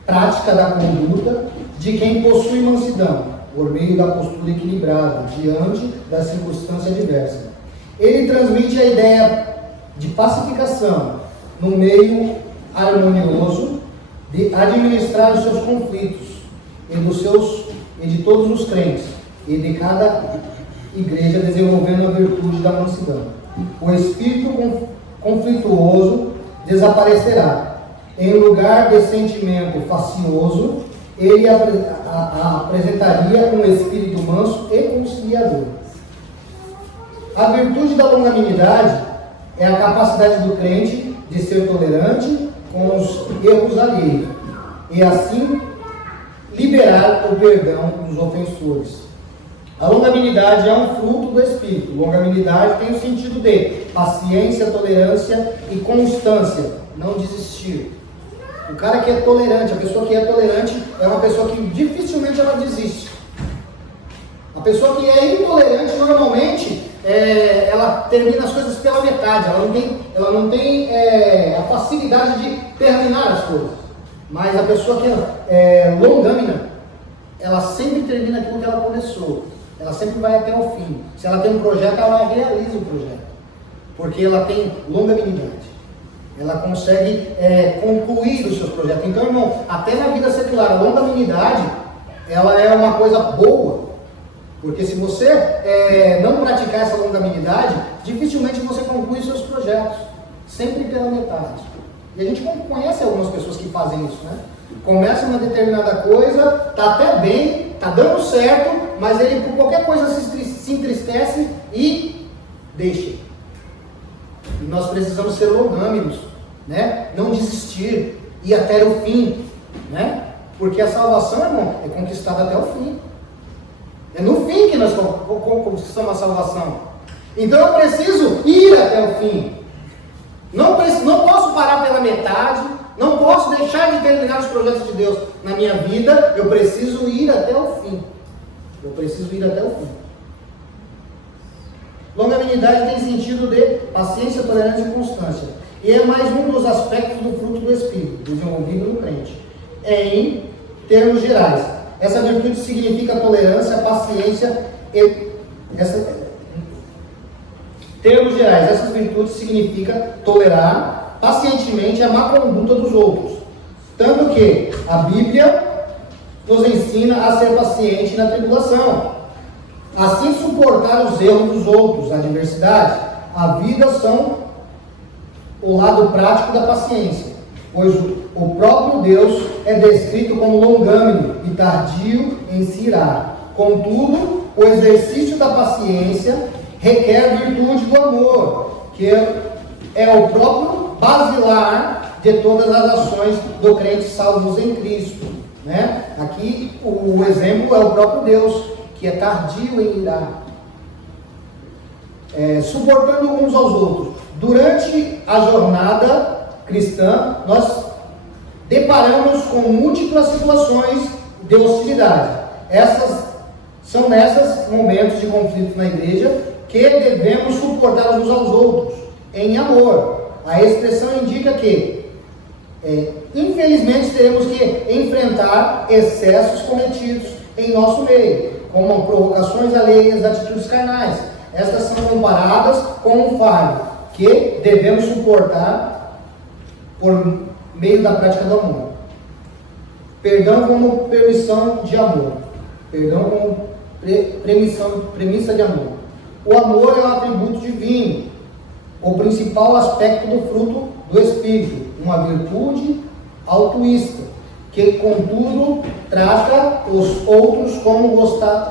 prática da conduta de quem possui mansidão, por meio da postura equilibrada, diante da circunstância adversa. Ele transmite a ideia de pacificação no meio harmonioso, de administrar os seus conflitos e de todos os crentes e de cada igreja, desenvolvendo a virtude da mansidão. O espírito conflituoso desaparecerá. Em lugar de sentimento facioso, ele apresentaria um espírito manso e conciliador. A virtude da longanimidade é a capacidade do crente de ser tolerante com os erros alheios e assim liberar o perdão dos ofensores. A longanimidade é um fruto do Espírito. Longanimidade tem o sentido de paciência, tolerância e constância, não desistir. O cara que é tolerante, a pessoa que é tolerante é uma pessoa que dificilmente ela desiste. A pessoa que é intolerante, normalmente, ela termina as coisas pela metade, ela não tem a facilidade de terminar as coisas. Mas a pessoa que é longâmina, ela sempre termina aquilo que ela começou. Ela sempre vai até o fim. Se ela tem um projeto, ela realiza o projeto. Porque ela tem longanimidade. Ela consegue concluir os seus projetos. Então, irmão, até na vida secular, a longanimidade, ela é uma coisa boa. Porque se você não praticar essa longanimidade, dificilmente você conclui seus projetos. Sempre pela metade. E a gente conhece algumas pessoas que fazem isso, né? Começa uma determinada coisa, tá até bem, tá dando certo, mas ele por qualquer coisa se entristece e deixa. E nós precisamos ser longâmicos, né? Não desistir, ir até o fim, né? Porque a salvação, irmão, é conquistada até o fim. É no fim que nós conquistamos a salvação. Então eu preciso ir até o fim. Não posso parar pela metade, não posso deixar de terminar os projetos de Deus na minha vida, eu preciso ir até o fim. Eu preciso ir até o fim. Longanimidade tem sentido de paciência, tolerância e constância. E é mais um dos aspectos do fruto do Espírito, desenvolvido no crente. Em termos gerais, essa virtude significa tolerância, paciência e... Termos gerais, essas virtudes significa tolerar pacientemente a má conduta dos outros. Tanto que a Bíblia nos ensina a ser paciente na tribulação. Assim suportar os erros dos outros, a adversidade. A vida são o lado prático da paciência, pois o próprio Deus é descrito como longânimo e tardio em se irar. Contudo, o exercício da paciência requer virtude do amor, que é o próprio basilar de todas as ações do crente salvos em Cristo, né? Aqui o exemplo é o próprio Deus, que é tardio em irar, suportando uns aos outros. Durante a jornada cristã, nós deparamos com múltiplas situações de hostilidade. São nesses momentos de conflito na igreja que devemos suportar uns aos outros em amor. A expressão indica que, infelizmente, teremos que enfrentar excessos cometidos em nosso meio, como provocações alheias, atitudes carnais. Estas são comparadas com um fardo que devemos suportar por meio da prática do amor. Perdão como permissão de amor. Perdão como premissa de amor. O amor é um atributo divino, o principal aspecto do fruto do Espírito, uma virtude altruísta, que contudo trata os outros como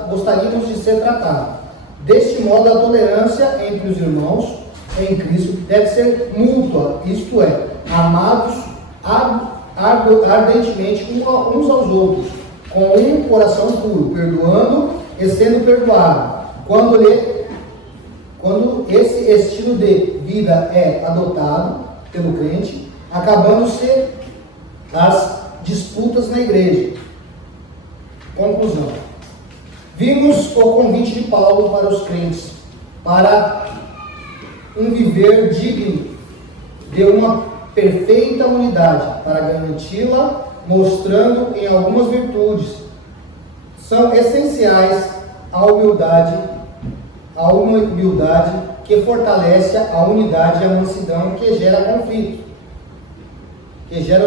gostaríamos de ser tratados. Deste modo, a tolerância entre os irmãos em Cristo deve ser mútua, isto é, amados ardentemente uns aos outros, com um coração puro, perdoando e sendo perdoado. Quando esse estilo de vida é adotado pelo crente, acabando-se as disputas na igreja. Conclusão. Vimos o convite de Paulo para os crentes, para um viver digno de uma perfeita unidade, para garanti-la, mostrando em algumas virtudes. São essenciais a humildade que fortalece a unidade e a mansidão que gera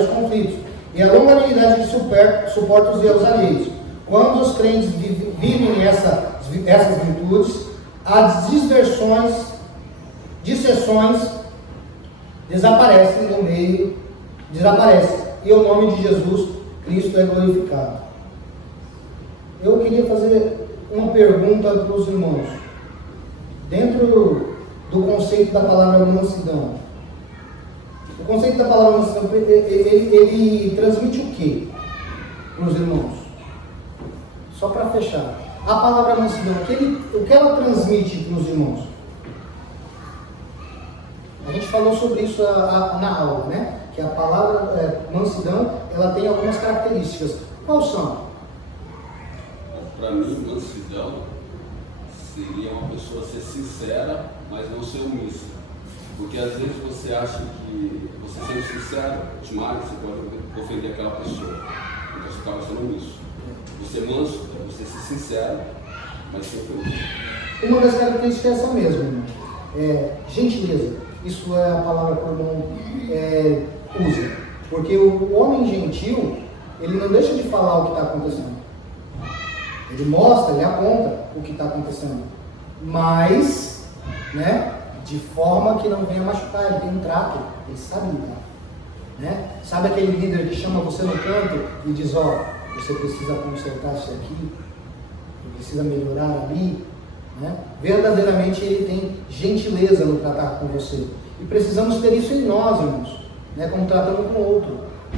os conflitos, e a longanimidade que suporta os erros alheios. Quando os crentes vivem essas virtudes, as dissensões desaparecem no meio, e o nome de Jesus Cristo é glorificado. Eu queria fazer uma pergunta para os irmãos. Dentro do conceito da palavra mansidão, o conceito da palavra mansidão, ele transmite o quê para os irmãos? Só para fechar. A palavra mansidão, o que ela transmite para os irmãos? A gente falou sobre isso na aula, né? Que a palavra mansidão, ela tem algumas características. Quais são? Para mim, mansidão seria uma pessoa ser sincera, mas não ser omissa. Porque às vezes você acha que você sendo sincero, demais, você pode ofender aquela pessoa. Então você acaba sendo omisso. Você manso, você ser sincero, mas sem ofender. Uma das características é essa mesmo, irmão. Gentileza. Isso é a palavra que o irmão usa. Porque o homem gentil, ele não deixa de falar o que está acontecendo. Ele mostra, ele aponta o que está acontecendo. Mas, né, de forma que não venha machucar, ele tem um trato, ele sabe lidar. Né? Sabe aquele líder que chama você no canto e diz, você precisa consertar isso aqui, precisa melhorar ali. Né? Verdadeiramente ele tem gentileza no tratar com você. E precisamos ter isso em nós, irmãos, né? Como tratamos com o outro.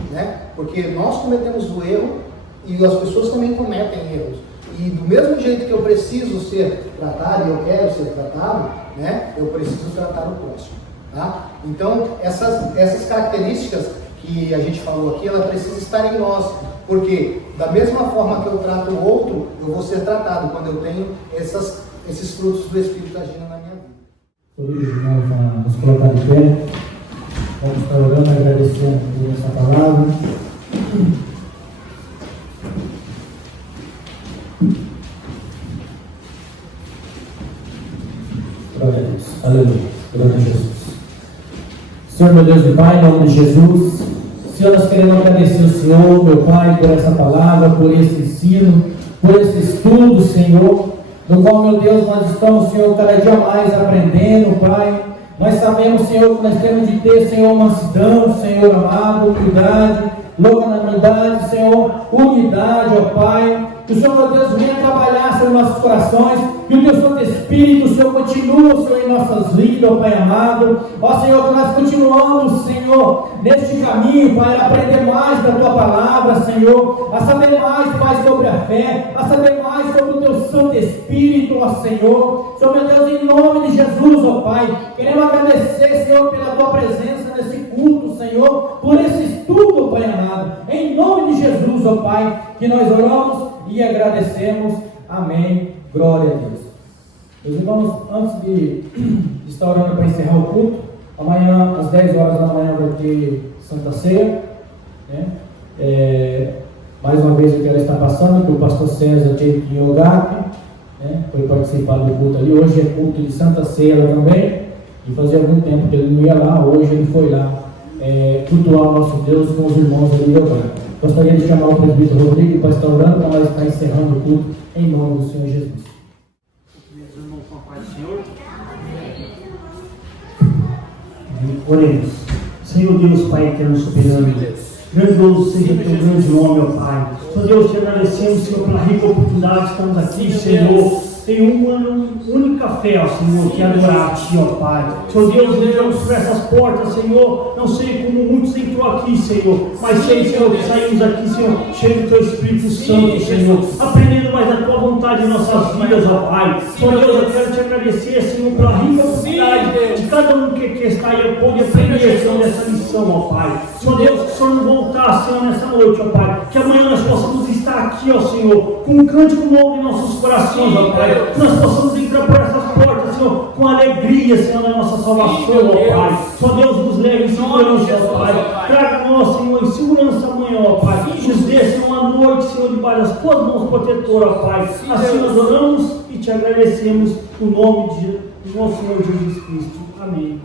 Né? Porque nós cometemos o erro e as pessoas também cometem erros. E do mesmo jeito que eu preciso ser tratado e eu quero ser tratado, né? Eu preciso tratar o próximo. Tá? Então, essas características que a gente falou aqui, ela precisa estar em nós. Porque da mesma forma que eu trato o outro, eu vou ser tratado quando eu tenho esses frutos do Espírito agindo na minha vida. Todos os irmãos vão nos colocar de pé. Vamos estar orando, agradecendo por essa palavra. Glória a Deus. Aleluia. Glória a Jesus. Senhor, meu Deus e Pai, em nome de Jesus, Senhor, nós queremos agradecer ao Senhor, meu Pai, por essa palavra, por esse ensino, por esse estudo, Senhor, no qual, meu Deus, nós estamos, Senhor, cada dia mais aprendendo, Pai. Nós sabemos, Senhor, que nós temos de ter, Senhor, mansidão, Senhor amado, humildade, longanimidade, Senhor, unidade, ó Pai. Que o Senhor, meu Deus, venha trabalhar sobre nossos corações, que o Teu Santo Espírito, o Senhor, continua, Senhor, em nossas vidas, ó Pai amado. Ó Senhor, que nós continuamos, Senhor, neste caminho, Pai, a aprender mais da Tua palavra, Senhor, a saber mais, Pai, sobre a fé, a saber mais sobre o Teu Santo Espírito, ó Senhor. Senhor, meu Deus, em nome de Jesus, ó Pai, queremos agradecer, Senhor, pela Tua presença nesse culto, Senhor, por esse estudo, Pai amado. Em nome de Jesus, ó Pai, que nós oramos e agradecemos. Amém. Glória a Deus. Meus irmãos, antes de estar orando para encerrar o culto, amanhã às 10 horas da manhã vai ter Santa Ceia, né? Mais uma vez eu quero estar passando, que o pastor César teve que ir ao GAP, né? Foi participar do culto ali. Hoje é culto de Santa Ceia lá também, e fazia algum tempo que ele não ia lá. Hoje ele foi lá cultuar o nosso Deus com os irmãos ali agora. Gostaria de chamar o presbítero Rodrigo para estar orando, para nós estar encerrando o culto em nome do Senhor Jesus. Meus irmãos, com a paz do Senhor. Oremos. Senhor Deus, Pai eterno soberano, grandioso seja teu grande nome, ó Pai. Senhor Deus, te agradecemos, Senhor, pela rica oportunidade de estarmos aqui, Senhor. Tem uma única fé, ó Senhor, que é adorar a Ti, ó Pai. Senhor Deus, entramos por essas portas, Senhor. Não sei como muitos entrou aqui, Senhor, mas sei, Senhor, que saímos aqui, Senhor, cheio do Teu Espírito Santo, Senhor, aprendendo mais a Tua vontade em nossas vidas, ó Pai. Senhor Deus, eu quero Te agradecer, Senhor, pela rica oportunidade de cada um que está aí, eu pude aprender, Senhor, nessa missão, ó Pai. Senhor Deus, que o Senhor não voltar, Senhor, nessa noite, ó Pai, que amanhã nós possamos estar aqui, ó Senhor, com um cântico novo em nossos corações, ó Pai. Que nós possamos entrar por essas portas, Senhor, com alegria, Senhor, na nossa salvação, ó Pai. Só Deus nos leve em segurança, ó Pai. Traga nós, Senhor, em segurança amanhã, ó Pai. Nos dê, Senhor, uma noite, Senhor, debaixo das Tuas mãos protetoras, ó Pai. Assim nós oramos e Te agradecemos no nome de nosso Senhor Jesus Cristo. Amém.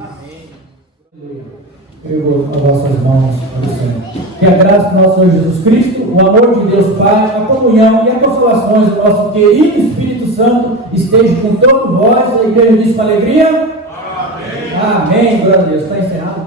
Eu as vossas mãos para o Senhor. Que a graça do nosso Senhor Jesus Cristo, o amor de Deus Pai, a comunhão e a consolações do nosso querido Espírito Santo esteja com todos vós. A igreja diz com alegria. Amém. Amém. Glória a Deus. Está encerrado.